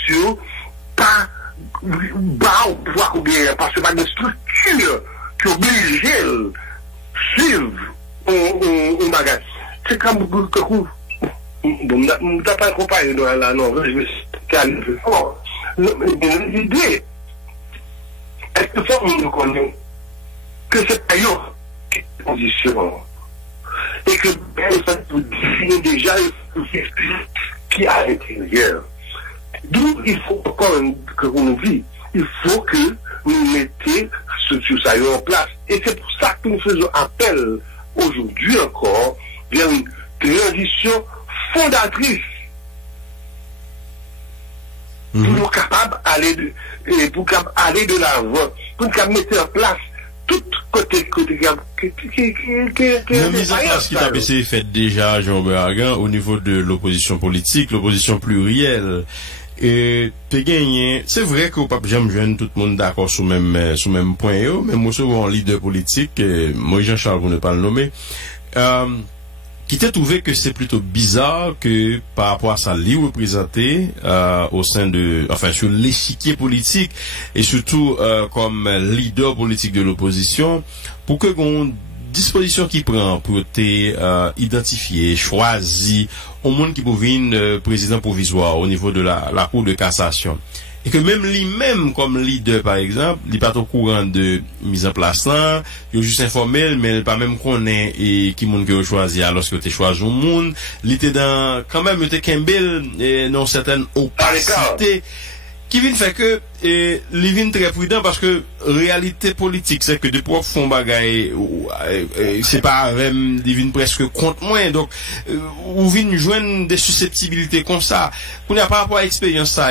pas bas au pouvoir ou bien, parce que pas de structure qui oblige de suivre un bagage. C'est comme que bon, je n'ai pas compris là, non, je me suis calmé fort. L'idée, est-ce que ça, on nous connaît que c'est pas eux qui est condition et que ça nous définit déjà qui est à l'intérieur. D'où il faut encore que nous vivions, il faut que nous mettions sur ça en place. Et c'est pour ça que nous faisons appel aujourd'hui encore vers une transition fondatrice pour nous capables d'aller de l'avant, pour nous mettre en place tout côté la mise en place qui t'a essayé fait déjà, Jean-Robert Argan, au niveau de l'opposition politique, l'opposition plurielle. Et t'es gagné, c'est vrai que au pape j'aime jeune tout le monde d'accord sur même point, mais moi je un leader politique, moi Jean-Charles pour ne pas le nommer, qui t'a trouvé que c'est plutôt bizarre que par rapport à sa ligne représentée au sein de, enfin sur l'échiquier politique et surtout comme leader politique de l'opposition, pour que qu'on disposition qui prend pour te identifier, choisi au monde qui pouvait président provisoire au niveau de la Cour de cassation. Et que même lui-même, comme leader par exemple, il n'est pas au courant de mise en place là, il est juste informel, mais il pas même connaît et qui monde que choisi alors que tu choisi au monde, il était dans, quand même, il était Campbell, et non certaine opacité, qui vient faire que, il vient très prudent parce que, réalité politique, c'est que des profs font bagaille, c'est pas même, il vient presque contre moi, donc, ou vient joindre des susceptibilités comme ça. Qu'on a par rapport à l'expérience ça,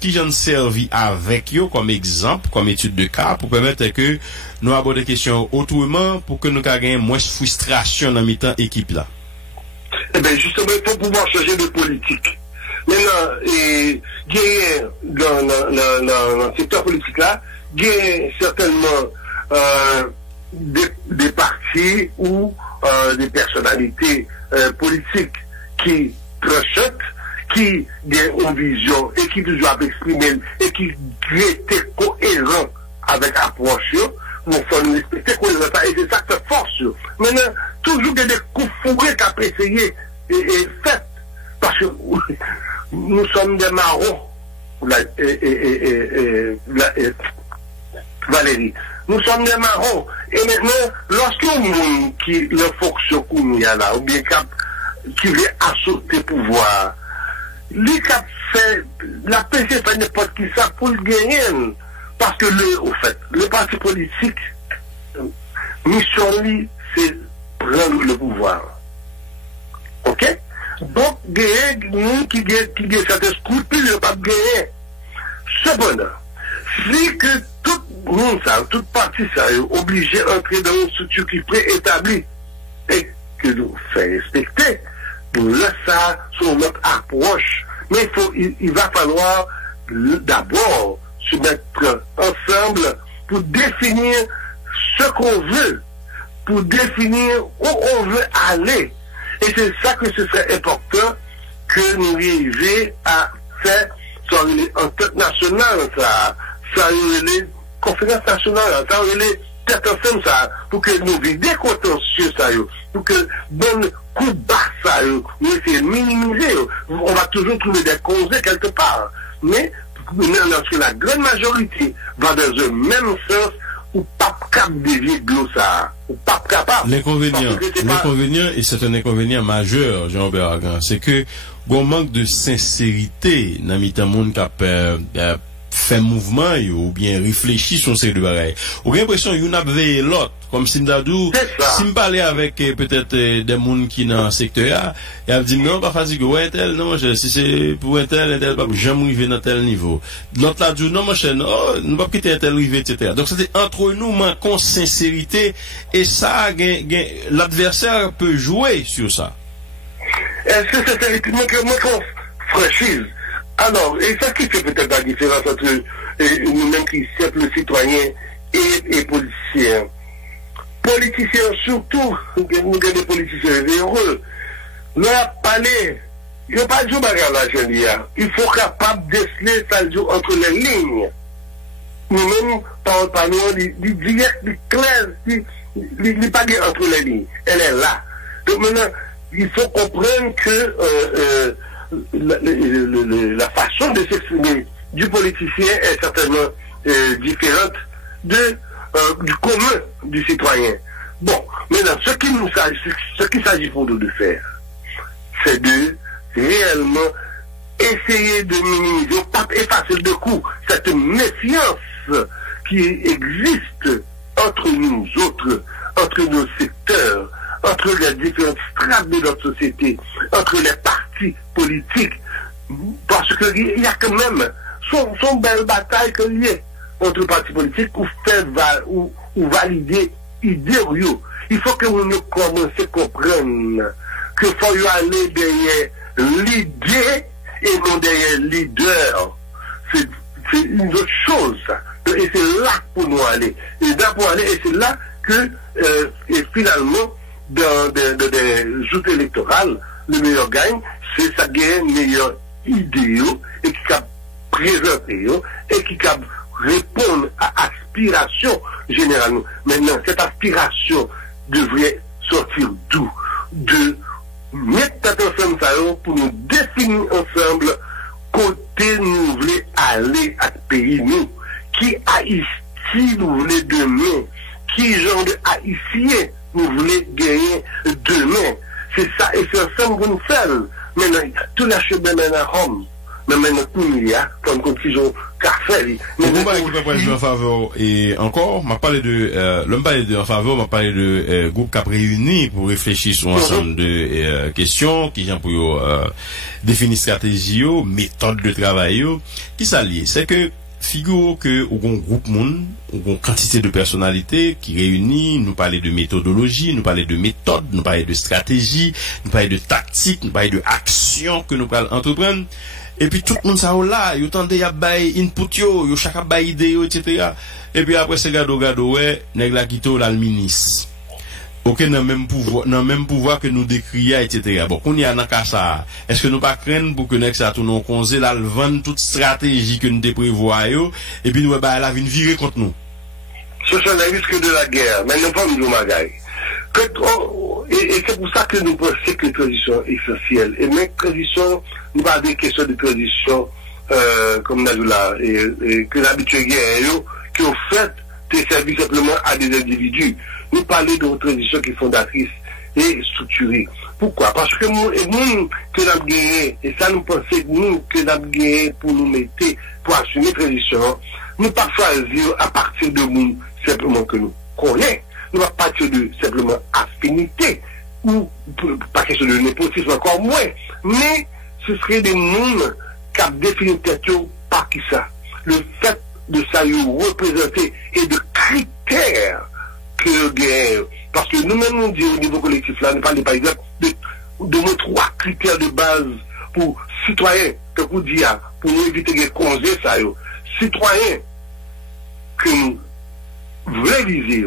qui j'en servi avec yo, comme exemple, comme étude de cas, pour permettre que nous abordions des questions autrement, pour que nous ayons moins de frustration dans mi-temps équipe là. Eh bien, justement, il faut pouvoir changer de politique. Maintenant, dans le secteur politique là, il y a certainement des partis ou des personnalités politiques qui tranchent, qui ont une vision et qui doivent exprimer et qui étaient cohérents avec l'approche. Nous faut nous respecter cohérents et c'est ça que c'est force. Maintenant, toujours des coups fourrés qu'a essayé et fait. Parce que nous sommes des marrons, Valérie. Nous sommes des marrons. Et maintenant, lorsqu'un monde qui le fonction qu'on y a là, ou bien qui veut assauter pouvoir, lui qui fait la PC fait n'importe qui ça pour le gagner. Parce que le parti politique, mission lui, c'est prendre le pouvoir. Ok? Donc, nous qui gagnent certains scrupules, ne pas gagner. Cependant, si que tout le monde, toute partie, ça est obligé d'entrer dans une structure qui est préétablie et que nous fait respecter, nous laissons ça sur notre approche. Mais il va falloir d'abord se mettre ensemble pour définir ce qu'on veut, pour définir où on veut aller. Et c'est ça que ce serait important que nous arrivions à faire sur les ententes nationales, ça les conférences nationales, ça les têtes ensemble, ça, pour que nous vidions contentieux, ça, pour que bon coup bas, ça, nous essayons de minimiser. On va toujours trouver des causes quelque part. Mais, lorsque la grande majorité va dans le même sens, ou pas capable de vivre ça, ou pas capable. L'inconvénient, et c'est un inconvénient majeur, Jean-Robert Argan, c'est que, bon manque de sincérité, dans le monde qui a fait mouvement, ou bien réfléchi sur ces deux bagailles. On a l'impression qu'il y a veillé l'autre, comme si m'dadou, si m'parler avec peut-être des gens qui dans le secteur, et elle dit non, pas facile, ouais, tel, non, si c'est pour un tel, pas jamais arriver dans tel niveau. L'autre là dit non, mon cher, non, nous pas quitter un tel rivé, etc. Donc c'était entre nous, manquons sincérité, et ça, l'adversaire peut jouer sur ça. Est-ce que c'est manquons franchise? Alors, et ça qui fait peut-être la différence entre nous-mêmes qui simples citoyens et politiciens. Politiciens surtout, nous avons des politiciens heureux. Nous avons parlé, il n'y a pas de jour bagarre là, je dis. Il faut capable de déceler ça entre les lignes. Nous-mêmes, parlons du direct, du clair, du pas entre les lignes. Elle est là. Donc maintenant, il faut comprendre que la façon de s'exprimer du politicien est certainement différente du commun du citoyen. Bon, maintenant, ce qu'il s'agit pour nous de faire, c'est de réellement essayer de minimiser, pas effacer de coup, cette méfiance qui existe entre nous autres, entre nos secteurs, entre les différentes strates de notre société, entre les partis politiques, parce qu'il y a quand même son belle bataille que lié entre les partis politiques ou faire ou valider idée. Il faut que nous commencions à comprendre que faut y aller derrière l'idée et non derrière leader. C'est une autre chose. Et c'est là pour nous aller. Et c'est là que et finalement dans des joutes électorales, le meilleur gagne, c'est ça gagne meilleur idéaux et qui a présenté et qui a répondre à aspiration généralement. Maintenant, cette aspiration devrait sortir d'où? De mettre ensemble ça pour nous définir ensemble côté nous voulons aller à ce pays nous, qui Haïti nous voulons demain, qui genre de Haïtien nous voulons gagner demain. C'est ça, et c'est ensemble que nous faisons. Maintenant, tout la chemin à Rome. Mais maintenant, il y a comme conclusion café. Mais vous parlez en faveur et encore, m'a parlé de l'homme parlé de en faveur, m'a parlé de groupe cap réuni pour réfléchir sur un ensemble de questions qui ont pour définir stratégie, méthode de travail, qui s'allie. C'est que figure que au groupe monde, au quantité de personnalités qui réunit, nous parler de méthodologie, nous parler de méthode, nous parler de stratégie, nous parler de tactique, nous parler de action que nous allons entreprendre. Et puis tout le monde ça là, yo tande y a bay input yo chaka bay idée etc. Et puis après c'est gado ouais, nèg la kito là le ministre. OK dans même pouvoir que nous décrier etc. Bon, qu'on y a dans cas ça, est-ce que nous pas craindre pour que nèg ça tourne en congé là le vendre toute stratégie que nous te prévoit yo et puis nous ba la vinn virer contre nous. Ce sont les risques de la guerre, mais non pas nous magaille. Et c'est pour ça que nous pensons que les traditions sont essentielles. Et même traditions, nous parlons des questions de tradition, comme Nazoula, et que l'habitude guerre, qui ont fait des services simplement à des individus. Nous parlons de traditions qui sont fondatrices et structurées. Pourquoi? Parce que nous, que nous avons gagné, et ça nous pensons que nous, que nous avons gagné pour nous mettre, pour assumer tradition, nous pas choisir à partir de nous, simplement que nous connaissons. Nous ne pas partir de simplement affinité, ou pas question de népotisme encore moins, mais ce serait des mondes qui ont défini peut-être par qui ça. Le fait de ça représenter et de critères que gagne. Parce que nous-mêmes, nous disons au niveau collectif, là, nous parlons par exemple de nos 3 critères de base pour citoyens, que vous dites, pour nous éviter de congé ça, citoyens que nous voulons viser,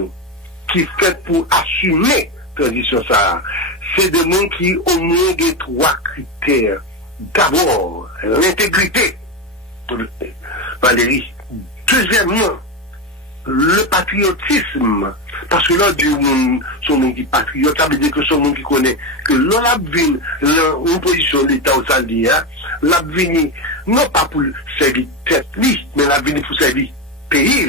qui fait pour assumer la tradition ça, c'est des gens qui ont moins de 3 critères. D'abord, l'intégrité, Valérie. Deuxièmement, le patriotisme. Parce que là, son monde qui patriote, ça veut dire que son monde qui connaît que l'on a vu une position de l'État au Saldia, l'a venu non pas pour servir tête, mais l'a venu pour servir pays.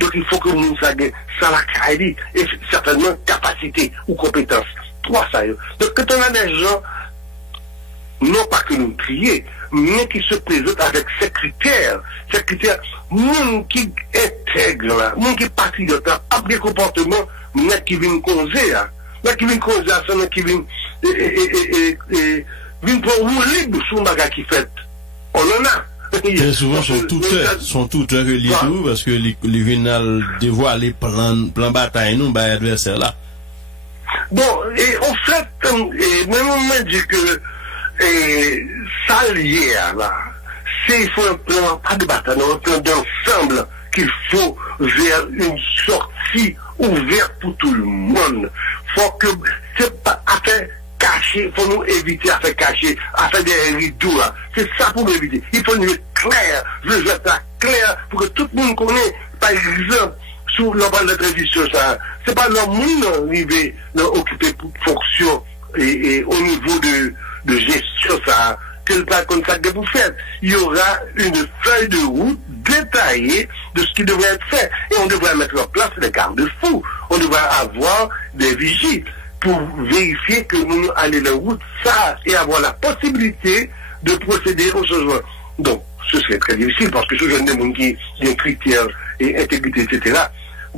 Donc il faut que nous sachions ça la qualité et certainement capacité ou compétence. 3 ça. Donc quand on a des gens, non pas que nous crier, mais qui se présentent avec ces critères, monde qui intègre, monde qui patriote, pas des comportements, mais qui viennent causer, mais qui viennent causer, c'est qui viennent pour vous libre sur le bagage qui fait. On en a. Très souvent sont toutes reliées tout parce que les viennent dévoiler plan bataille nous bah adversaire là. Bon, et en fait, même on m'a dit que ça lié là, c'est il faut un plan, pas de bataille, un plan d'ensemble qu'il faut vers une sortie ouverte pour tout le monde. Faut que c'est pas affaire caché, il faut nous éviter à faire cacher, à faire des rideaux là. C'est ça pour nous éviter. Il faut nous être clair, je veux être clair pour que tout le monde connaisse, par exemple, sur l'envol de tradition, ça. C'est pas le monde arrivé à occuper fonction et au niveau de gestion, ça. Que le pas comme ça que vous faites. Il y aura une feuille de route détaillée de ce qui devrait être fait. Et on devrait mettre en place des garde-fous. On devrait avoir des vigiles pour vérifier que nous allons la route, ça, et avoir la possibilité de procéder au changement. Donc, ce serait très difficile parce que ce genre de monde qui a des critères et intégrité, etc.,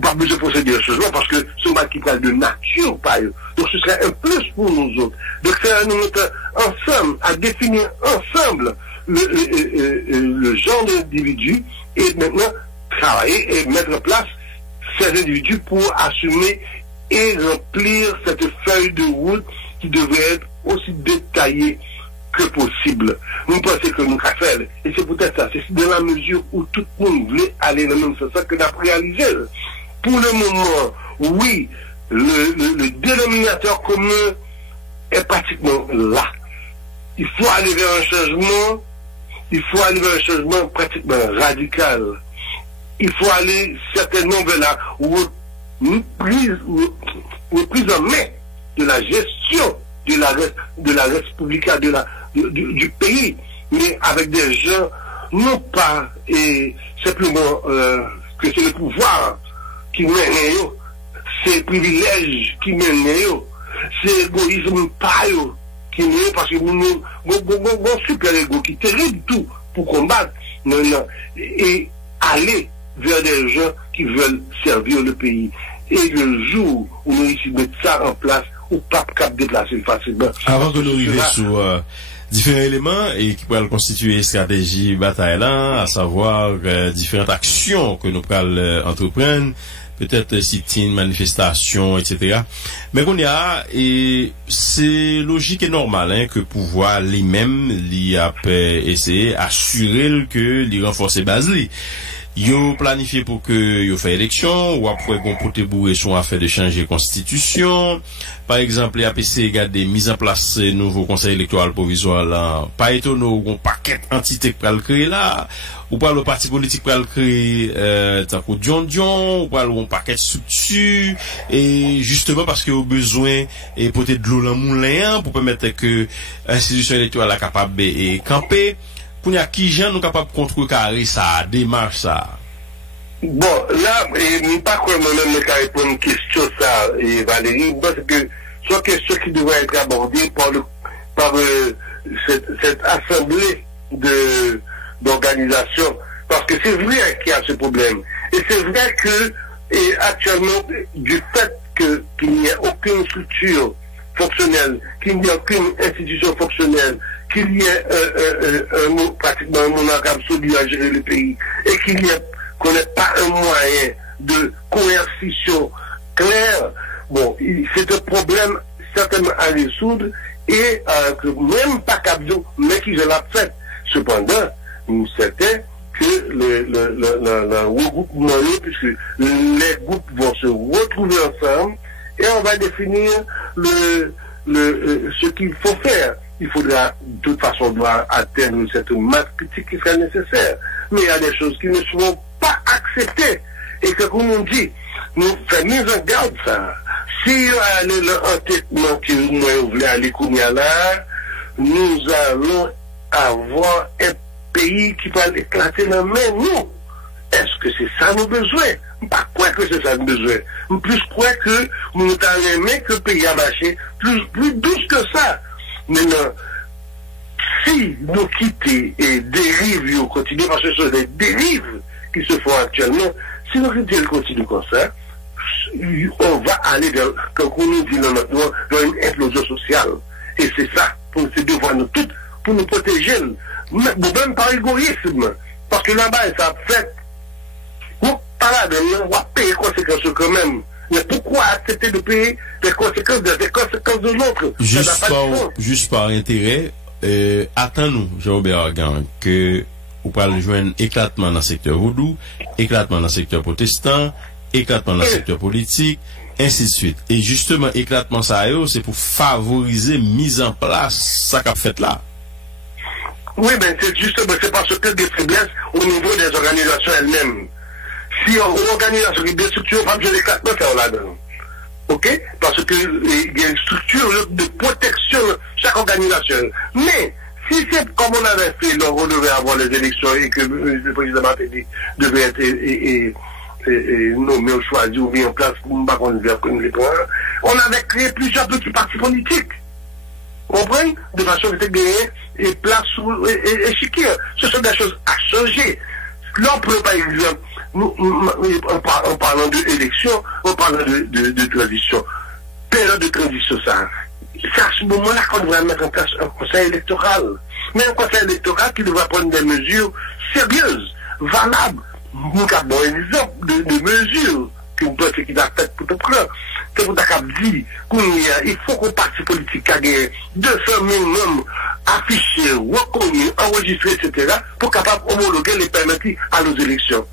pas besoin de procéder au changement parce que ce mal qui parle de nature, pas eux. Donc, ce serait un plus pour nous autres. Donc, c'est à nous mettre ensemble, à définir ensemble le genre d'individu et maintenant travailler et mettre en place ces individus pour assumer et remplir cette feuille de route qui devrait être aussi détaillée que possible. Nous pensons que nous avons fait, et c'est peut-être ça, c'est dans la mesure où tout le monde voulait aller dans le même sens que nous avons réalisé. Pour le moment, oui, le dénominateur commun est pratiquement là. Il faut aller vers un changement, pratiquement radical. Il faut aller certainement vers la reprise en main de la gestion de la République, du pays, mais avec des gens, non pas et simplement que c'est le pouvoir qui mène, c'est le privilège qui mène, c'est l'égoïsme qui mène, parce que nous super égo qui est terrible tout pour combattre, non, et aller vers des gens qui veulent servir le pays. Et le jour où nous ici mettons ça en place, ou pas cap déplacer facilement. Avant que nous arrivions sur différents éléments et qui pourraient constituer stratégie bataille là, à savoir différentes actions que nous pourrons entreprendre, peut-être sit-in, manifestation, etc. Mais qu'on y a, et c'est logique et normal que pouvoir lui-même lui a essayer assurer que lui renforcer base lui. Yo planifié pour que yo fait élection ou après qu'on porte bourré son affaire de changer constitution. Par exemple, les APC garder mise en place nouveau conseil électoral provisoire là. Pas étonnant qu'on paquet entité pour le créer là. Ou pas le parti politique pour le créer tant que Dion ou pas le paquet structure et justement parce que au besoin et porter de l'eau dans moulin pour permettre que l'institution électorale est capable de camper. Pour y a qui gens nous capables de contrecarrer ça, démarche ça. Bon, là, je pas quoi moi-même me répondre une question ça, et Valérie, parce que c'est une question qui devrait être abordée par cette assemblée d'organisation, parce que c'est vrai qu'il y a ce problème, et c'est vrai que actuellement du fait qu'il n'y a aucune structure fonctionnelle, qu'il n'y a aucune institution fonctionnelle, qu'il y ait pratiquement un monarque absolu à gérer le pays et qu'on n'ait pas un moyen de coercition claire, bon, c'est un problème certainement à résoudre et que même pas Cabio, mais qui je l'a fait. Cependant, nous certains que le regroupement, puisque les groupes vont se retrouver ensemble et on va définir ce qu'il faut faire. Il faudra, de toute façon, doit atteindre cette masse critique qui sera nécessaire. Mais il y a des choses qui ne seront pas acceptées. Et que, comme on dit, nous faisons mise en garde ça. Si l'entêtement que nous voulons aller là, nous allons avoir un pays qui va éclater dans la main, nous. Est-ce que c'est ça nos besoins? Pas quoi que c'est ça nos besoins. Plus quoi que nous allons aimer que le pays a marché, plus douce que ça. Maintenant, si nous quittons et dérives, nous continuons, parce que ce sont des dérives qui se font actuellement, si nous quittons et continuons comme ça, on va aller vers, comme on nous dit maintenant, vers une implosion sociale. Et c'est ça, c'est devant nous toutes, pour nous protéger. Même par égoïsme. Parce que là-bas, ça fait, on va payer les conséquences quand même. Mais pourquoi accepter de payer les conséquences de l'autre? Juste par intérêt, attends-nous, Jean-Robert Argan, que vous parlez de joindre éclatement dans le secteur vaudou, éclatement dans le secteur protestant, éclatement dans le secteur politique, ainsi de suite. Et justement, éclatement ça, c'est pour favoriser mise en place ça qu'a fait là. Oui, mais c'est justement, c'est parce que des faiblesses au niveau des organisations elles-mêmes. Si on organise des structures, on va faire l'éclatement, ça on là-dedans. Ok? Parce que il y a une structure de protection de chaque organisation. Mais, si c'est comme on avait fait, donc on devait avoir les élections et que le président Martelly devait être nommé ou choisi ou mis en place pour ne pas qu'on les prend, on avait créé plusieurs petits partis politiques. Vous comprenez? De façon que c'était gagné et place et chiquer. Ce sont des choses à changer. Là, par exemple, en parlant d'élection, en parlant de transition, période de transition, ça, c'est à ce moment-là qu'on devrait mettre en place un conseil électoral mais un conseil électoral qui devra prendre des mesures sérieuses, valables. Nous avons un exemple de mesures que vous pensez qu'il a fait pour tout le monde. C'est pour ça qu'il dit qu'il faut qu'un parti politique a gagné 200 000 membres affichés, reconnus, enregistrés, etc., pour capable homologuer les permettre à nos élections.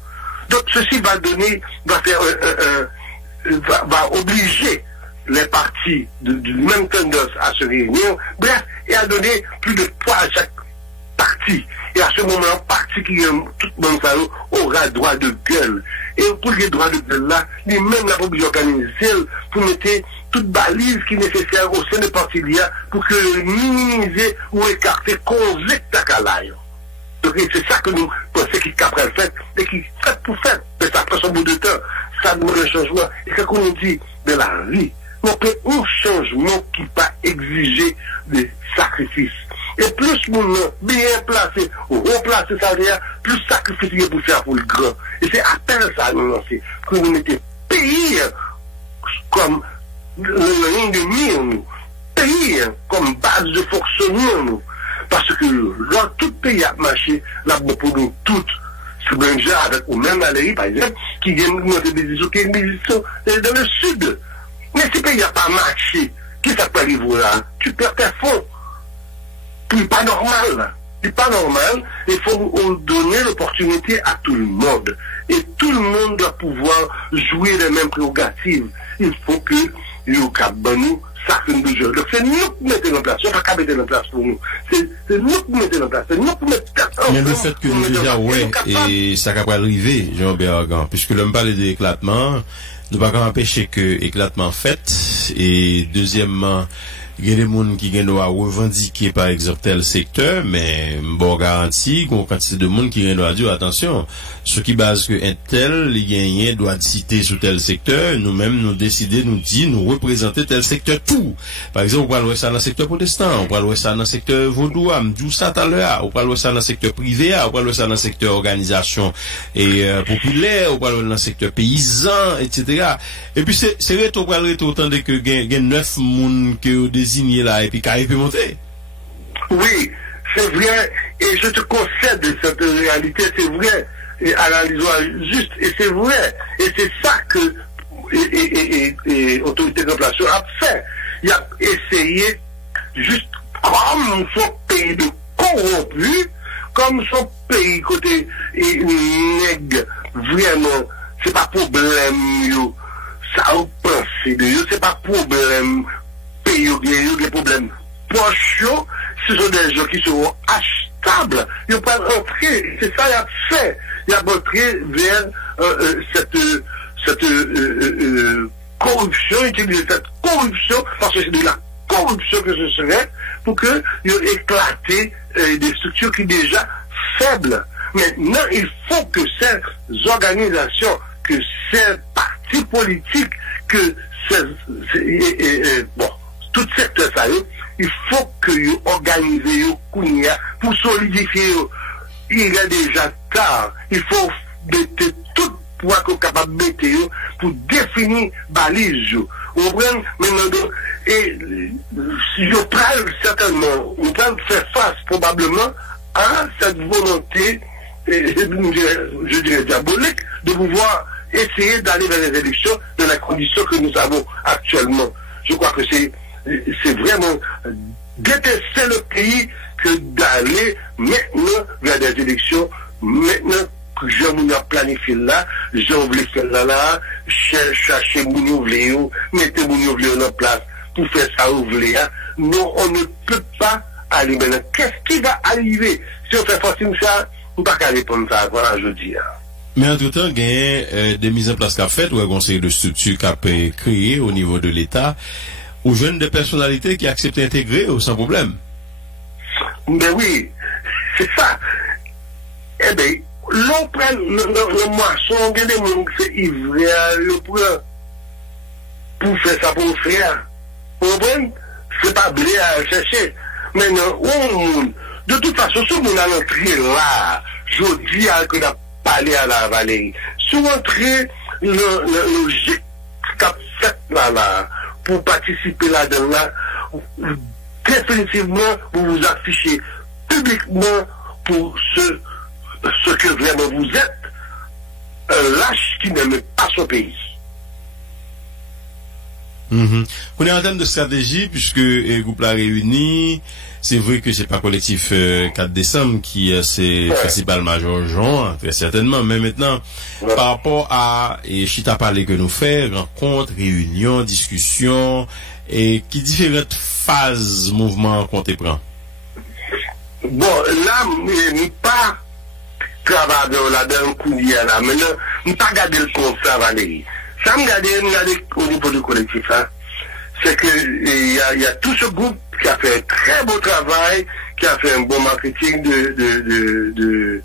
Donc ceci va donner, va obliger les partis du même tendance à se réunir, bref, et à donner plus de poids à chaque parti. Et à ce moment, un parti qui aime tout le monde aura droit de gueule. Et pour les droits de gueule là, lui-même la public organisée pour mettre toute balise qui est nécessaire au sein de parti pour que minimiser ou écarter causer ta calaille. Donc c'est ça que nous pensons qu'il capable de faire et qui fait pour faire. Mais ça prend son bout de temps. Ça demande un changement. Et c'est qu'on nous dit de la vie. Donc un changement qui va exiger des sacrifices. Et plus mon bien placé, replacé ça veut dire plus sacrifice pour faire pour le grand. Et c'est à peine ça nous lancer. Que nous mettons pays comme ligne de mire nous. Pays comme base de fonctionnement nous. Parce que là, tout pays a marché, là, pour nous toutes, c'est bien déjà avec, ou même Valérie, par exemple, qui vient nous montrer des issues, qui est une mission dans le sud. Mais si le pays n'a pas marché, qui ça peut arriver là? Tu perds tes fonds. C'est pas normal. C'est pas normal. Il faut donner l'opportunité à tout le monde. Et tout le monde doit pouvoir jouer les mêmes prérogatives. Il faut que le cap nous, ça fait une jeu. Donc c'est nous qui mettons en place. On ne va pas mettre en place pour nous. C'est nous qui mettons en place. C'est nous qui mettons. Mais le fait que nous déjà, ouais, et ça va arriver, Jean-Robert Argan, puisque l'homme parle d'éclatement, nous ne pouvons pas empêcher que éclatement fait. Et deuxièmement, il y a des gens qui doivent revendiquer par exemple tel secteur, mais bon garantie qu'on quantité de monde qui doit dire attention, ce qui base que un tel les gagnants doit citer sur tel secteur, nous-mêmes nous décider nous dire nous représenter tel secteur tout. Par exemple, on peut voir ça dans le secteur protestant, on peut voir ça dans le secteur vaudois, d'où ça tout à l'heure, on peut voir ça dans le secteur privé, on peut voir ça dans le secteur organisation et populaire, on peut voir dans le secteur paysan, etc. Et puis c'est retour autant de que gain 9 monde que désigné là et puis carré peut monter. Oui, c'est vrai et je te concède cette réalité, c'est vrai et analyse-toi juste et c'est vrai et c'est ça que autorité de place a fait. Il a essayé juste comme son pays de corrompu, comme son pays côté nègre vraiment c'est pas problème yo ça ou penser de yo c'est pas problème pays yo des problèmes poche ce sont des gens qui seront achetables ils peuvent rentrer c'est ça il a fait il a montré vers cette corruption utiliser cette corruption parce que c'est de la corruption que ce serait pour que ils éclater des structures qui déjà faibles. Maintenant, il faut que ces organisations, que ces partis politiques, que tout secteur ça, il faut que vous organisez pour solidifier. Il est déjà tard. Il faut mettre tout poids qu'on est capable de mettre pour définir balise. On prend maintenant et si je prends certainement, on peut faire face probablement à cette volonté, je dirais diabolique, de pouvoir essayer d'aller vers les élections dans les conditions que nous avons actuellement. Je crois que c'est vraiment détester le pays que d'aller maintenant vers des élections, maintenant que je vous ai planifié là, je voulais faire là, chercher mon ouvrier, mettez mon ouvrier en place pour faire ça ouvrier. Non, on ne peut pas aller maintenant. Qu'est-ce qui va arriver si on fait forcément ça? On ne peut pas répondre ça, voilà, je dis. Mais entre-temps, il y a des mises en place qu'a fait, ou un conseil de structure qu'a créé au niveau de l'État, aux jeunes de personnalités qui acceptent d'intégrer sans problème. Mais oui, c'est ça. Eh bien, l'on prend le moisson, il y a des gens qui sont ivres, pour faire ça pour faire. Vous comprenez? C'est pas blé à chercher. Maintenant, de toute façon, si on a l'entrée là, je dis que on a parlé à la Valérie, si on entrait le logique qu'a fait là, pour participer là-dedans, définitivement, vous vous affichez publiquement pour ce que vraiment vous êtes, un lâche qui n'aime pas son pays. On est en termes de stratégie, puisque le groupe l'a réuni, c'est vrai que c'est pas collectif 4 décembre qui c'est principal major Jean, très certainement, mais maintenant, par rapport à Chita parlé que nous fait, rencontres, réunions, discussions, et qui différentes phases mouvement qu'on te prend? Bon, là, nous pas travailler là-dedans, là, maintenant, nous pas garder le constat, Valérie. Ça me garde au niveau du collectif, hein, c'est que il y a tout ce groupe qui a fait un très beau travail, qui a fait un bon marketing de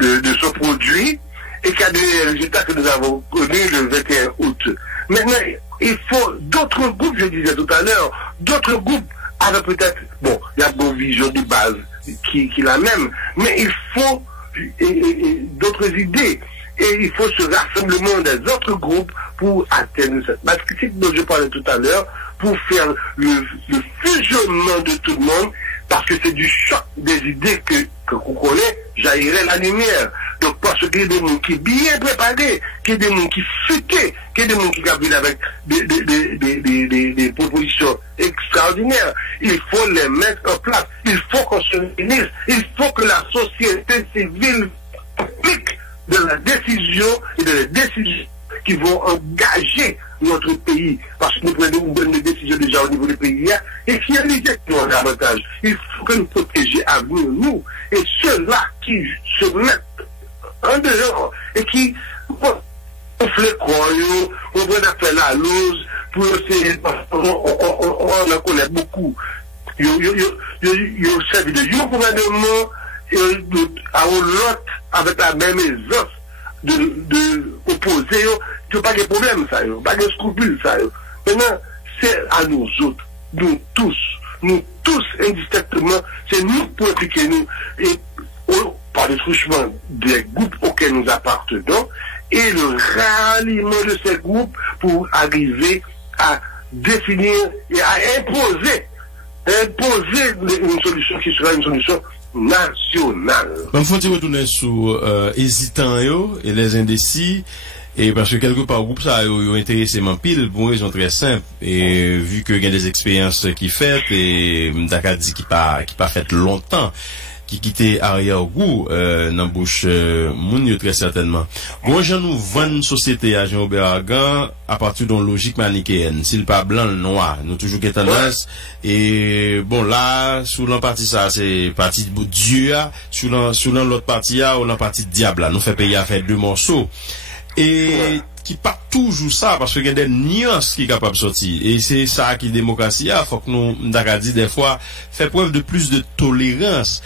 ce produit et qui a donné les résultats que nous avons connus le 21 août. Maintenant, il faut d'autres groupes, je disais tout à l'heure, d'autres groupes avec peut-être, bon, il y a une vision de base qui la même, mais il faut d'autres idées. Et il faut ce rassemblement des autres groupes pour atteindre cette base critique dont je parlais tout à l'heure, pour faire le fusionnement de tout le monde, parce que c'est du choc des idées que qu'on connaît, jaillirait la lumière. Donc parce qu'il y a des gens qui sont bien préparés, qu'il y a des gens qui futés, qu'il y a des gens qui capent avec des propositions extraordinaires. Il faut les mettre en place. Il faut qu'on se réunisse. Il faut que la société civile applique de la décision et de les décisions qui vont engager notre pays. Parce que nous prenons une bonne décision déjà au niveau du pays et finaliser nos avantages. Il faut que nous protégions à nous et ceux-là qui se mettent en dehors et qui on fait le croyant, on va faire la loose pour essayer, on en connaît beaucoup. Il servi de gouvernement à l'autre avec la même aisance de opposer, il n'y a pas de problème, ça, pas de scrupules, ça. Maintenant, c'est à nous autres, nous tous, indistinctement, c'est nous pour impliquer nous, et par le truchement des groupes auxquels nous appartenons, et le ralliement de ces groupes pour arriver à définir et à imposer une solution qui sera une solution nationale. Il faut retourner sur hésitants et les indécis, et parce que quelque part groupe ça ont intéressé mon pile pour une raison très simple, et vu que il y a des expériences qui fait et Dakar dit qui pas fait longtemps, qui quittait arrière-goût dans bouche moun très certainement. Bon, je nous vend une société à Jean-Robert Argan à partir d'une logique manichéenne. S'il pas blanc, le noir, nous toujours qui tendance. Et bon, là, sous l'un partie ça, c'est partie de Dieu, sous l'autre partie, ou l'un partie de diable, nous fait payer à faire deux morceaux. Et qui pas toujours ça, parce qu'il y a des nuances qui sont capables de sortir. Et c'est ça qui est démocratie. Il faut que nous, Dakar dit des fois, fait preuve de plus de tolérance.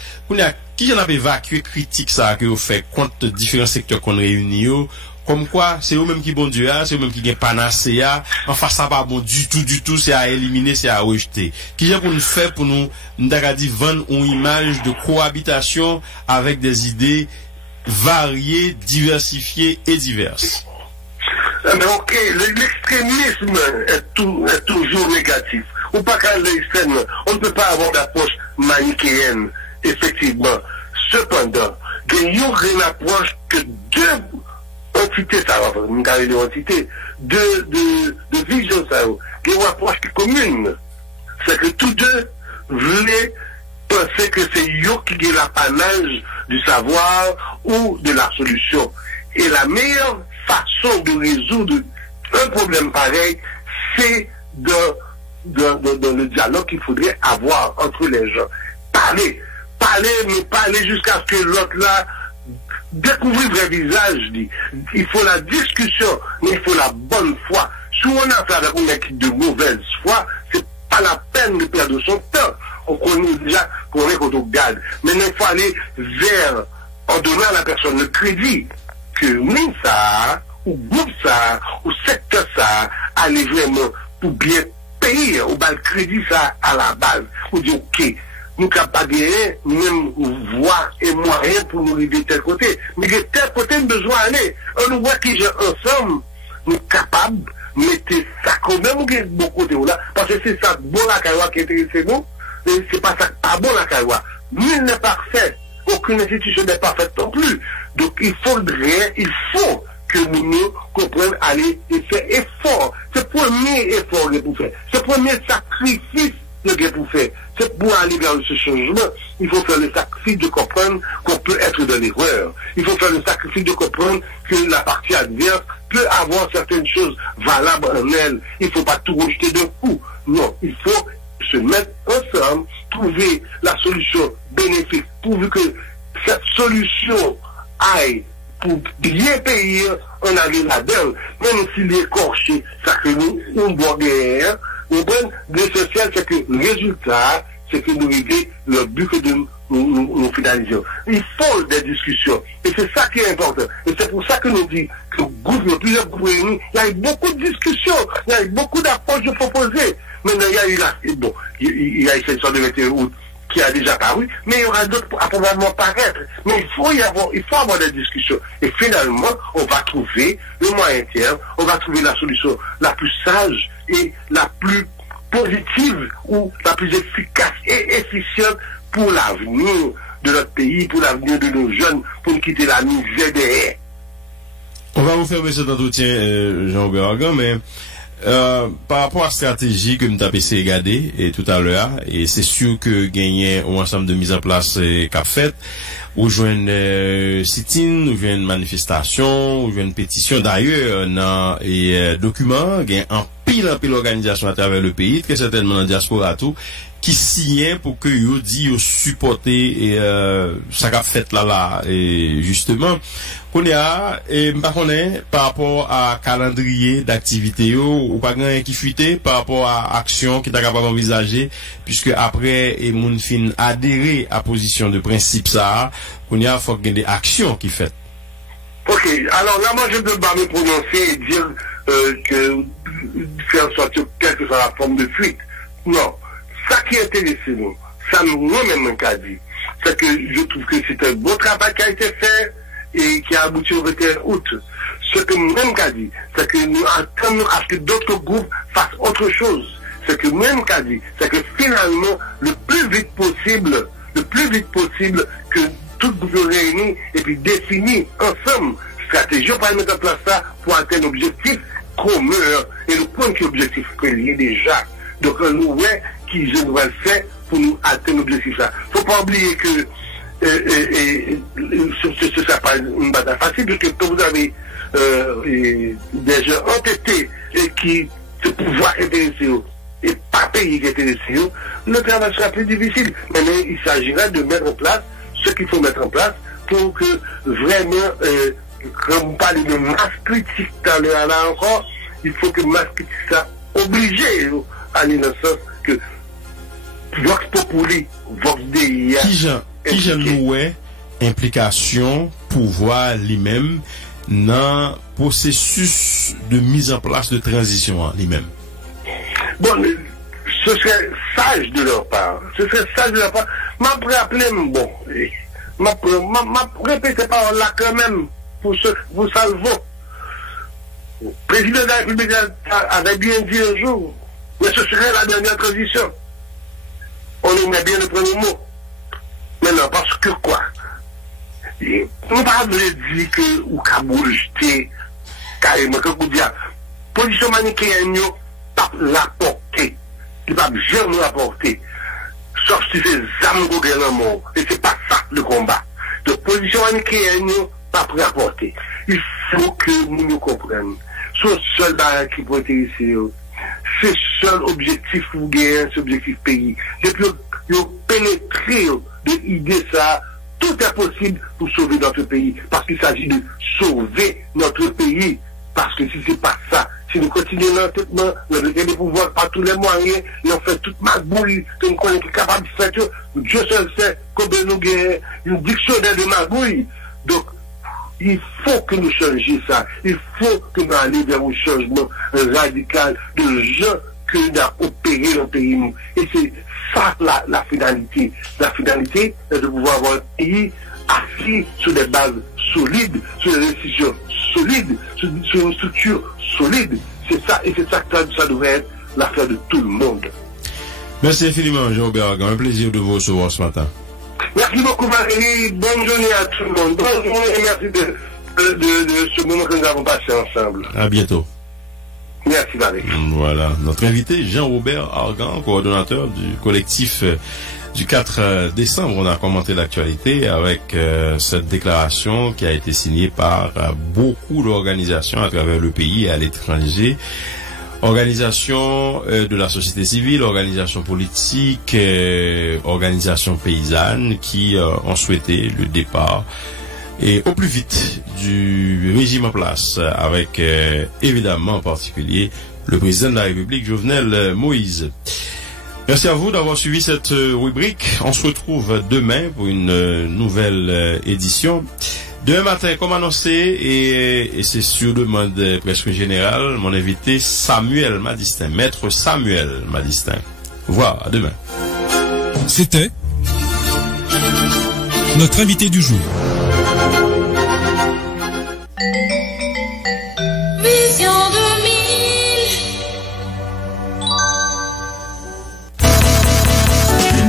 Qui en a évacué critique ça que vous faites contre différents secteurs qu'on réunit, comme quoi c'est eux-mêmes qui bon Dieu, c'est eux-mêmes qui gagnent panacea, enfin ça pas bon du tout, c'est à éliminer, c'est à rejeter. Qui est pour nous faire, pour nous, Dakar dit, vendre une image de cohabitation avec des idées variées, diversifiées et diverses. Mais ok, l'extrémisme est toujours négatif. Ou pas qu'à l'extrême, on ne peut pas avoir d'approche manichéenne, effectivement. Cependant, il y a une approche que deux entités, ça va faire une carrière d'entité, de vision, ça va. Il y a une approche commune. C'est que tous deux voulaient penser que c'est eux qui ont l'apanage du savoir ou de la solution. Et la meilleure façon de résoudre un problème pareil, c'est dans le dialogue qu'il faudrait avoir entre les gens. Parler, mais parler jusqu'à ce que l'autre là découvre le vrai visage. Il faut la discussion, mais il faut la bonne foi. Si on a affaire avec une équipe de mauvaise foi, c'est pas la peine de perdre son temps. On connaît déjà qu'on regarde. Mais il faut aller vers, en donnant à la personne le crédit que nous ça, ou groupe ça, ou secteur ça, aller vraiment pour bien payer, ou bas le crédit ça à la base, pour dire ok, nous capables de gagner, même voix et moyens pour nous arriver de tel côté. Mais de tel côté, nous besoin d'aller. On nous voit qui j'ai ensemble, nous capables de mettre ça quand même, ou beaucoup de là, parce que c'est ça bon la caïwa qui intéresse nous, c'est pas ça pas bon la caïwa. nul n'est parfait. Aucune institution n'est parfaite non plus. Donc il faut que nous comprenions aller et faire effort. C'est le premier effort que vous faites. C'est le premier sacrifice que vous faites. C'est pour aller vers ce changement. Il faut faire le sacrifice de comprendre qu'on peut être dans l'erreur. Il faut faire le sacrifice de comprendre que la partie adverse peut avoir certaines choses valables en elle. Il ne faut pas tout rejeter d'un coup. Non, il faut se mettre ensemble, trouver la solution bénéfique, pourvu que cette solution aille pour bien payer, on arrive là-dedans, même s'il est écorché, ça que nous boit guerre. L'essentiel, c'est que le résultat, c'est que nous arrivons le but que nous finalisons. Il faut des discussions. Et c'est ça qui est important. Et c'est pour ça que nous disons que plusieurs groupes réunis, il y a eu beaucoup de discussions, il y a eu beaucoup d'approches de proposées. Maintenant, il y a eu une session de 21 août qui a déjà paru, mais il y aura d'autres à probablement paraître. Mais il faut avoir des discussions. Et finalement, on va trouver le moyen terme, on va trouver la solution la plus sage et la plus positive ou la plus efficace et efficiente pour l'avenir de notre pays, pour l'avenir de nos jeunes, pour nous quitter la misère derrière. On va vous fermer cet entretien, Jean-Robert Argan, mais par rapport à la stratégie que nous avons essayé de regarder et tout à l'heure, et c'est sûr que gagner un ensemble de mise en place qu'a fait, ou joindre sit-in, ou joindre manifestation, ou joindre pétition. D'ailleurs, dans les documents, il y a un pile organisation à travers le pays, très certainement dans la diaspora tout, qui signe pour que yo dit yo supporter ça qu'a fait là et justement qu'on a et pas connaît par rapport à calendrier d'activité ou pas grand qui fuité par rapport à action qui t'a capable envisager puisque après et moun fin adhérer à position de principe ça qu'on a faut qu'il y ait des actions qui fait. OK, alors là moi je ne peux pas me prononcer et dire que faire sortir quelque chose à la forme de fuite. Non. Ça qui est intéressant, ça moi-même qu'a dit, c'est que je trouve que c'est un beau travail qui a été fait et qui a abouti au 21 août. Ce que moi-même qu'a dit, c'est que nous attendons à ce que d'autres groupes fassent autre chose. C'est que moi-même qu'a dit, c'est que finalement, le plus vite possible que tout groupe réuni et puis définit ensemble stratégie, on va mettre en place ça pour atteindre l'objectif commun et le point qui est objectif lié déjà. Donc nous ouais qui je nous faire pour nous atteindre l'objectif là. Faut pas oublier que ce sera pas une bataille facile parce que vous avez des gens entêtés et qui se pouvoir intéresser et pas pays qui intéressés, le travail sera plus difficile. Mais il s'agira de mettre en place ce qu'il faut mettre en place pour que vraiment quand vous parlez de masse critique dans le là encore, il faut que masse critique soit obligé aller dans le sens que Vox Populi, Vox Dei. Qui j'aime nouer implication, pouvoir lui-même dans le processus de mise en place de transition lui-même. Bon, ce serait sage de leur part. M'a rappelé, bon, m'a répété par là quand même pour salvo. Le président de la République avait bien dit un jour, mais ce serait la dernière transition. On aimait bien le premier mot. Maintenant, parce que quoi? On va dire que ou Kaboul jeté carrément que vous dites position manichéenne pas la porter. Il va jamais la porter. Sauf si c'est âmes gouvernement. Et c'est pas ça le combat. Donc position manichéenne pas prêt à porter. Il faut que nous nous comprenions. Ce seul barrage qui peut intéresser, c'est seul objectif pour gagner, c'est objectif pays. Depuis nous pénétrer de l'idée ça, tout est possible pour sauver notre pays. Parce qu'il s'agit de sauver notre pays. Parce que si c'est pas ça, si nous continuons l'entêtement, nous avons des pouvoirs par tous les moyens, et on fait toute magouille que nous connaissons capable de faire, Dieu seul sait combien nous gagnons une dictionnaire de magouille. Donc, il faut que nous changions ça. Il faut que nous allions vers un changement radical de gens que nous avons opéré dans le pays. Et c'est ça la finalité. La finalité est de pouvoir avoir un pays assis sur des bases solides, sur des institutions solides, sur une structure solide. C'est ça, et c'est ça que ça devrait être l'affaire de tout le monde. Merci infiniment, Jean-Robert Argan. Un plaisir de vous recevoir ce matin. Merci beaucoup Valérie, bonne journée à tout le monde. Bonne journée et merci de ce moment que nous avons passé ensemble. À bientôt. Merci Valérie. Voilà, notre invité Jean-Robert Argan, coordonnateur du collectif du 4 décembre. On a commenté l'actualité avec cette déclaration qui a été signée par beaucoup d'organisations à travers le pays et à l'étranger. Organisations de la société civile, organisations politiques, organisations paysannes qui ont souhaité le départ et au plus vite du régime en place avec évidemment en particulier le président de la République Jovenel Moïse. Merci à vous d'avoir suivi cette rubrique. On se retrouve demain pour une nouvelle édition. Demain matin, comme annoncé, et c'est sur demande presque générale, mon invité Samuel Madistin, maître Samuel Madistin. Voilà, à demain. C'était notre invité du jour. Vision 2000.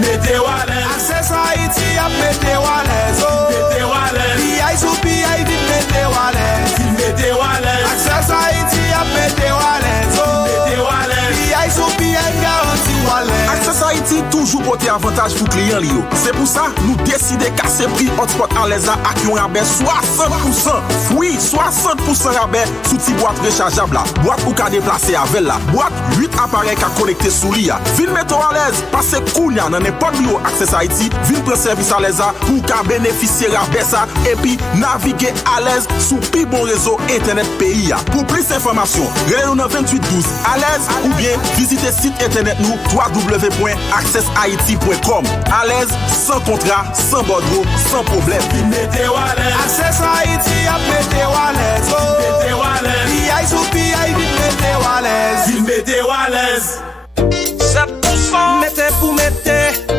Météo à l'aise. Access Haïti à météo à l'aise. Météo à l'aise. PI sous PI vite météo à l'aise. Météo à l'aise. Access Haïti à météo à l'aise. Météo à l'aise. PI sous PI garanti à l'aise. Access Haïti toujours porter avantage pour clients Lio. C'est pour ça nous décider casser prix hotspot à l'aise à un rabais 60%. Oui, 60% rabais sous ti boîte rechargeable là. Boîte ou ka déplacer avec la boîte 8 appareils ka connecter sous l'IA. Vin mettre à l'aise parce que kounya dans n'importe où Access Haïti vin prendre service à l'aise pour ka bénéficier rabais ça et puis naviguer à l'aise sous pi bon réseau internet pays. Pour plus d'informations, relève nous 2812 à l'aise ou bien visitez site internet nous www.accesshaiti.com. À l'aise sans contrat, sans bordereau, sans problème. Météo à l'aise. Access Haïti à météo à l'aise. Météo à l'aise. PI sous PI météo à l'aise. Météo à l'aise. 7% mettez pour mettre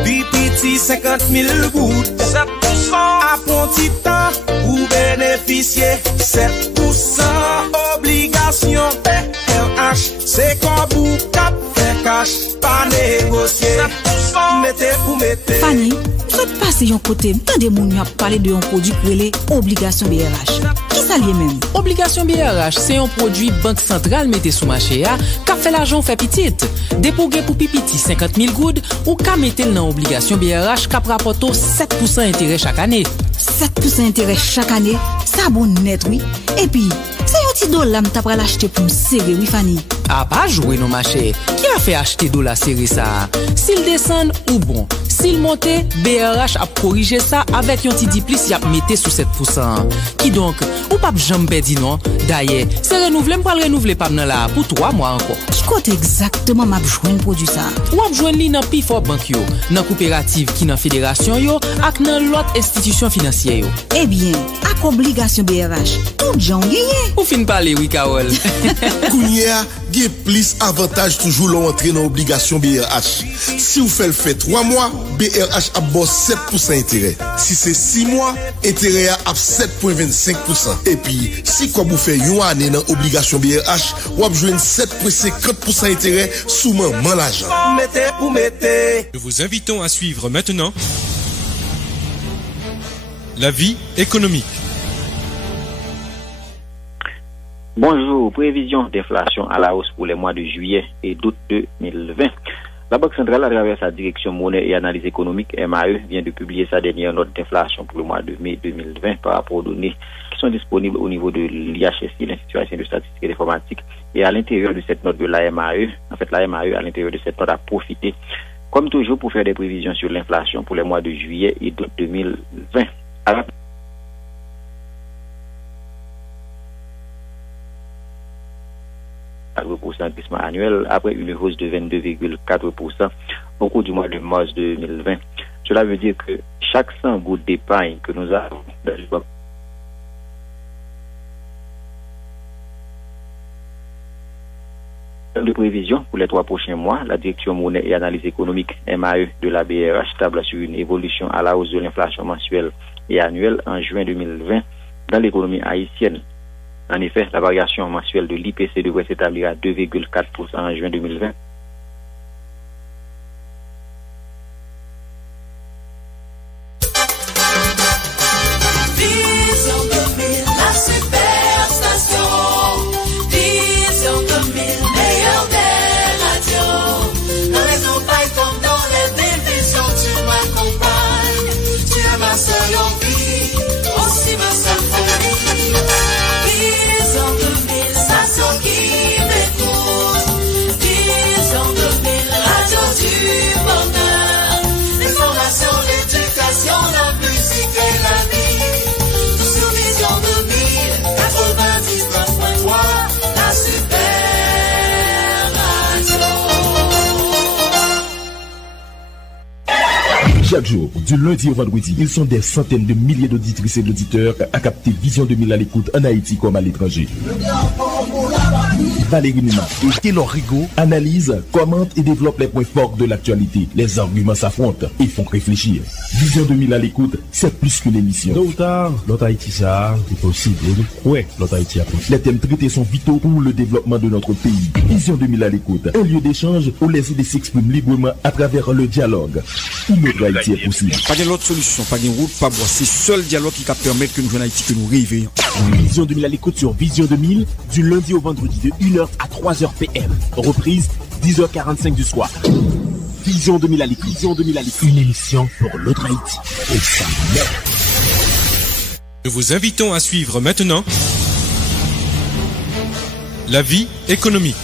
BPT 50 000 gouttes 7% à petit temps pour bénéficier 7% obligation PRH c'est comme vous cap fait cash pas négocier 7% mettez pour mettre Fanny, faites passer un côté tant de moun a parlé de un produit créé obligation BRH. Qui ça lié même? Obligation BRH, c'est un produit banque centrale mettez sous marché a, qu'a fait l'argent fait petite. Dépougué pour pipiti 50 000 goudes ou qu'a mettez dans obligation BRH qu'a rapporté 7% intérêt chaque année. 7% intérêt chaque année, ça bon net oui. Et puis, c'est un petit dollar m'ta pral acheter pour me serrer oui Fanny. Ah pas jouer non marché. Qui a fait acheter dollar serré ça? S'il descend ou bon, s'il monte, BRH a corrigé ça avec un petit diplis y a mettez sous 7%. Qui donc ou pas jamais dit non. D'ailleurs, c'est renouvelé m'pa renouveler pas là pour 3 mois encore. Qui compte exactement m'a joindre produit ça? Ou a joindre li dans P4 Bank yo, dans coopérative qui dans fédération yo ak dans l'autre institution financière yo. Eh bien, ak obligation BRH, tout gens gagné. Ou fin parler oui Carole. Kounya, gen plus avantage toujours l'entrée dans obligation BRH. Si vous faites le fait 3 mois, BRH a bon 7% intérêt. Si c'est 6 mois, intérêt a 7,25%. Et puis, si comme vous faites une année dans obligation BRH, vous avez joué 7,50% intérêt sous maman l'argent. Nous vous invitons à suivre maintenant la vie économique. Bonjour, prévision d'inflation à la hausse pour les mois de juillet et d'août 2020. La Banque centrale, à travers sa direction monnaie et analyse économique, MAE, vient de publier sa dernière note d'inflation pour le mois de mai 2020 par rapport aux données qui sont disponibles au niveau de l'IHSI, l'Institut de statistique et d'informatique. Et à l'intérieur de cette note de la MAE, en fait, la MAE, à l'intérieur de cette note, a profité, comme toujours, pour faire des prévisions sur l'inflation pour les mois de juillet et d'août 2020. Annuel après une hausse de 22,4% au cours du mois de mars 2020. Cela veut dire que chaque 100 gouttes d'épargne que nous avons dans le banque de prévision pour les 3 prochains mois, la direction monnaie et analyse économique MAE de la BRH table sur une évolution à la hausse de l'inflation mensuelle et annuelle en juin 2020 dans l'économie haïtienne. En effet, la variation mensuelle de l'IPC devrait s'établir à 2,4% en juin 2020. Chaque jour, du lundi au vendredi, ils sont des centaines de milliers d'auditrices et d'auditeurs à capter Vision 2000 à l'écoute en Haïti comme à l'étranger. Valérie Numa et Taylor Rigaud analysent, commentent et développent les points forts de l'actualité. Les arguments s'affrontent et font réfléchir. Vision 2000 à l'écoute, c'est plus qu'une émission. Tôt ou tard, l'autre Haïti ça, c'est possible. Ouais, l'autre Haïti après. Les thèmes traités sont vitaux pour le développement de notre pays. Vision 2000 à l'écoute, un lieu d'échange où les idées s'expriment librement à travers le dialogue. Où notre Haïti est possible. Pas de l'autre solution, pas de route, pas boire. C'est seul dialogue qui va permettre que nous jouions Haïti, que nous rêvions. Vision 2000 à l'écoute sur Vision 2000, du lundi au vendredi de 1h à 3h PM. Reprise 10h45 du soir. Vision 2000 à l'écoute. Vision 2000 à l'écoute. Une émission pour l'autre Haïti. Et ça Nous vous invitons à suivre maintenant La vie économique.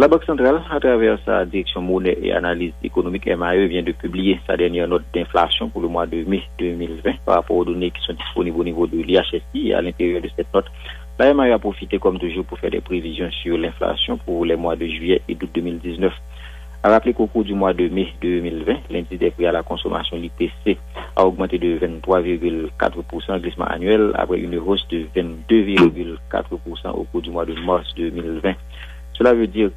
La Banque centrale, à travers sa direction monnaie et analyse économique MAE, vient de publier sa dernière note d'inflation pour le mois de mai 2020 par rapport aux données qui sont disponibles au niveau de l'IHSI. Et à l'intérieur de cette note, la MAE a profité comme toujours pour faire des prévisions sur l'inflation pour les mois de juillet et d'août 2019. A rappelé qu'au cours du mois de mai 2020, l'indice des prix à la consommation, l'IPC, a augmenté de 23,4% en glissement annuel après une hausse de 22,4% au cours du mois de mars 2020. Cela veut dire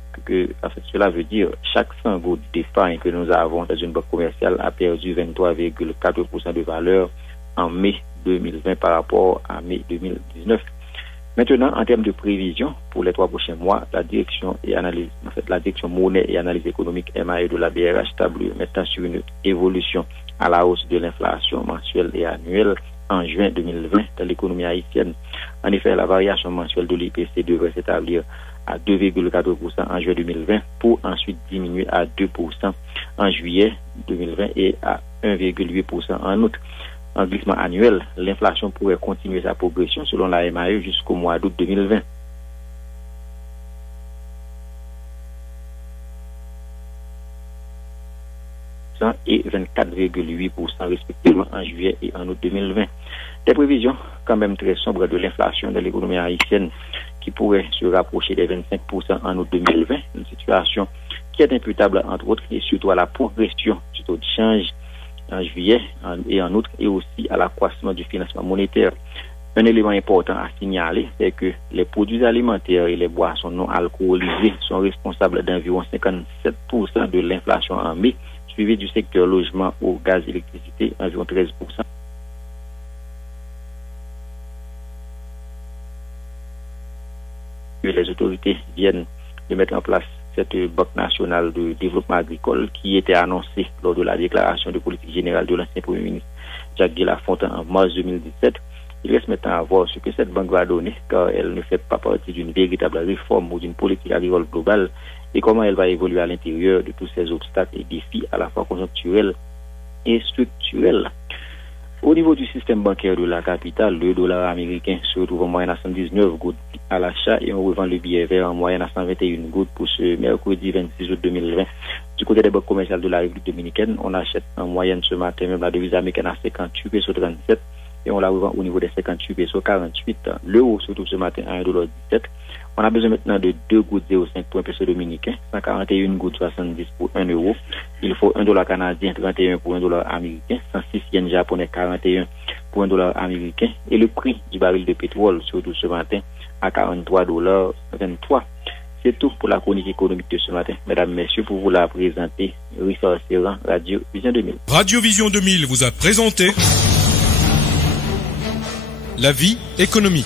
chaque 100 gouttes d'épargne que nous avons dans une banque commerciale a perdu 23,4% de valeur en mai 2020 par rapport à mai 2019. Maintenant, en termes de prévision pour les 3 prochains mois, la direction monnaie et analyse économique MAE de la BRH table maintenant sur une évolution à la hausse de l'inflation mensuelle et annuelle en juin 2020 dans l'économie haïtienne. En effet, la variation mensuelle de l'IPC devrait s'établir à 2,4% en juin 2020 pour ensuite diminuer à 2% en juillet 2020 et à 1,8% en août. En glissement annuel, l'inflation pourrait continuer sa progression selon la MAE jusqu'au mois d'août 2020. Et 24,8% respectivement en juillet et en août 2020. Des prévisions quand même très sombres de l'inflation de l'économie haïtienne qui pourrait se rapprocher des 25% en août 2020, une situation qui est imputable entre autres et surtout à la progression du taux de change en juillet et en août et aussi à l'accroissement du financement monétaire. Un élément important à signaler, c'est que les produits alimentaires et les boissons non alcoolisées sont responsables d'environ 57% de l'inflation en mai, suivi du secteur logement au gaz et électricité, environ 13%. Les autorités viennent de mettre en place cette Banque nationale de développement agricole qui était annoncée lors de la déclaration de politique générale de l'ancien Premier ministre Jacques Guy-Lafontaine en mars 2017. Il reste maintenant à voir ce que cette banque va donner, car elle ne fait pas partie d'une véritable réforme ou d'une politique agricole globale, et comment elle va évoluer à l'intérieur de tous ces obstacles et défis à la fois conjoncturels et structurels. Au niveau du système bancaire de la capitale, le dollar américain se retrouve en moyenne à 119 gouttes à l'achat et on revend le billet vert en moyenne à 121 gouttes pour ce mercredi 26 août 2020. Du côté des banques commerciales de la République dominicaine, on achète en moyenne ce matin même la devise américaine à 58 pesos 37 et on la revend au niveau des 58 pesos 48. L'euro se trouve ce matin à 1,17 $. On a besoin maintenant de 2 gouttes 0,5 pour un peso dominicain, 141 gouttes 70 pour 1 euro. Il faut 1 dollar canadien 31 pour 1 dollar américain, 106 yens japonais 41 pour 1 dollar américain. Et le prix du baril de pétrole se retrouve ce matin à 43,23 $. C'est tout pour la chronique économique de ce matin. Mesdames, Messieurs, pour vous la présenter, Richard Serran, Radio Vision 2000. Radio Vision 2000 vous a présenté La vie économique.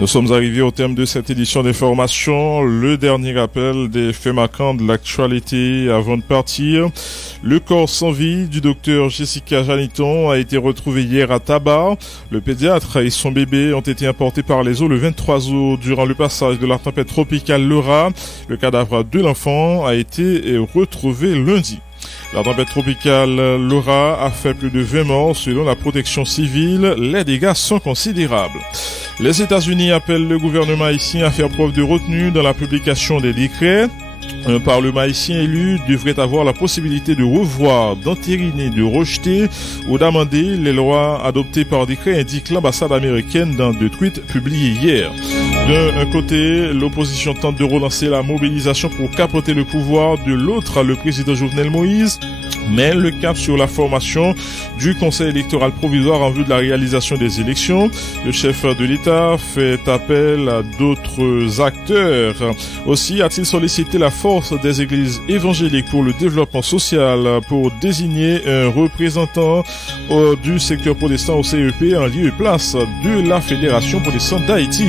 Nous sommes arrivés au terme de cette édition d'information. Le dernier rappel des faits marquants de l'actualité avant de partir. Le corps sans vie du docteur Jessica Janiton a été retrouvé hier à Tabar. Le pédiatre et son bébé ont été emportés par les eaux le 23 août durant le passage de la tempête tropicale Laura. Le cadavre de l'enfant a été retrouvé lundi. La tempête tropicale Laura a fait plus de 20 morts selon la protection civile. Les dégâts sont considérables. Les États-Unis appellent le gouvernement haïtien à faire preuve de retenue dans la publication des décrets. Un parlement haïtien élu devrait avoir la possibilité de revoir, d'entériner, de rejeter ou d'amender les lois adoptées par décret, indique l'ambassade américaine dans 2 tweets publiés hier. D'un côté, l'opposition tente de relancer la mobilisation pour capoter le pouvoir. De l'autre, le président Jovenel Moïse met le cap sur la formation du conseil électoral provisoire en vue de la réalisation des élections. Le chef de l'État fait appel à d'autres acteurs. Aussi a-t-il sollicité la force des églises évangéliques pour le développement social pour désigner un représentant du secteur protestant au CEP en lieu et place de la Fédération protestante d'Haïti.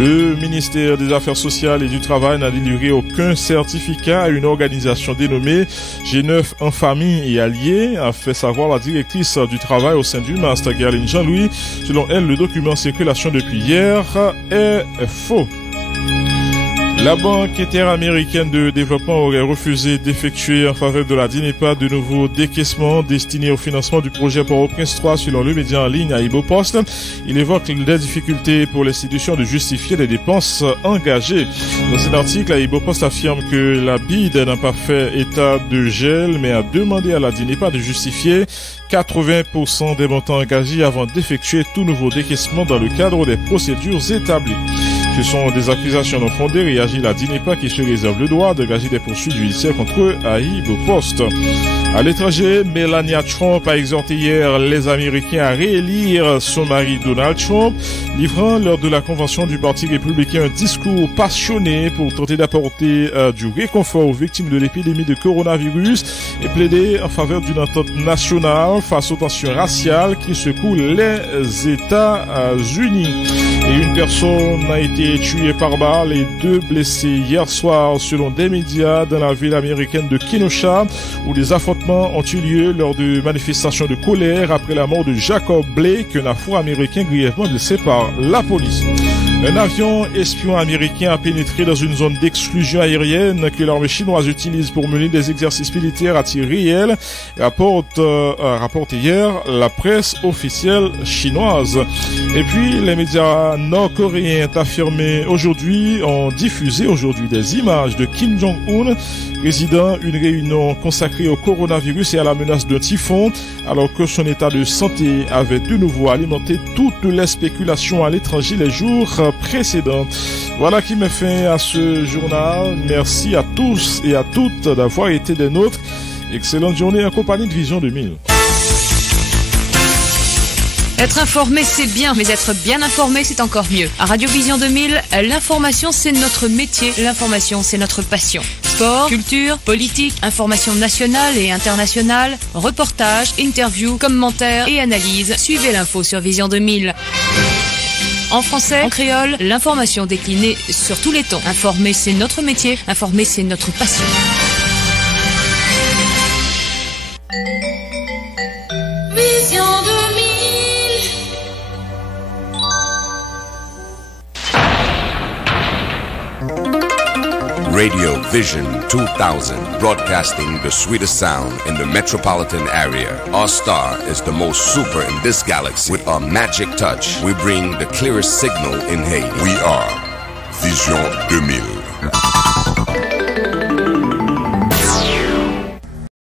Le ministère des Affaires sociales et du Travail n'a délivré aucun certificat à une organisation dénommée G9 en famille et alliés, a fait savoir la directrice du travail au sein du MAST, Gerline Jean-Louis. Selon elle, le document en circulation depuis hier est faux. La Banque interaméricaine de développement aurait refusé d'effectuer en faveur de la DINEPA de nouveaux décaissements destinés au financement du projet Port-au-Prince 3 selon le média en ligne Aïbo Post. Il évoque des difficultés pour l'institution de justifier les dépenses engagées. Dans cet article, Aïbo Post affirme que la BID n'a pas fait état de gel, mais a demandé à la DINEPA de justifier 80% des montants engagés avant d'effectuer tout nouveau décaissement dans le cadre des procédures établies. Ce sont des accusations non fondées, réagit la DINEPA qui se réserve le droit d'engager des poursuites judiciaires contre Aïbo Post. À l'étranger, Melania Trump a exhorté hier les Américains à réélire son mari Donald Trump, livrant lors de la convention du Parti républicain un discours passionné pour tenter d'apporter du réconfort aux victimes de l'épidémie de coronavirus et plaider en faveur d'une entente nationale face aux tensions raciales qui secouent les États-Unis. Et une personne a été tuée par balle et 2 blessés hier soir selon des médias dans la ville américaine de Kenosha où des affrontements ont eu lieu lors de manifestations de colère après la mort de Jacob Blake, un Afro-américain grièvement blessé par la police. Un avion espion américain a pénétré dans une zone d'exclusion aérienne que l'armée chinoise utilise pour mener des exercices militaires à tir réel, rapporte hier la presse officielle chinoise. Et puis, les médias nord-coréens ont diffusé aujourd'hui des images de Kim Jong-un présidant une réunion consacrée au coronavirus et à la menace d'un typhon, alors que son état de santé avait de nouveau alimenté toutes les spéculations à l'étranger les jours précédents. Voilà qui met fin à ce journal. Merci à tous et à toutes d'avoir été des nôtres. Excellente journée en compagnie de Vision 2000. Être informé, c'est bien, mais être bien informé, c'est encore mieux. À Radio Vision 2000, l'information, c'est notre métier. L'information, c'est notre passion. Sport, culture, politique, information nationale et internationale, reportages, interviews, commentaires et analyses. Suivez l'info sur Vision 2000. En français, en créole, l'information déclinée sur tous les tons. Informer, c'est notre métier. Informer, c'est notre passion. Vision 2000. Radio Vision 2000, broadcasting the sweetest sound in the metropolitan area. Our star is the most super in this galaxy. With our magic touch, we bring the clearest signal in Haiti. We are Vision 2000.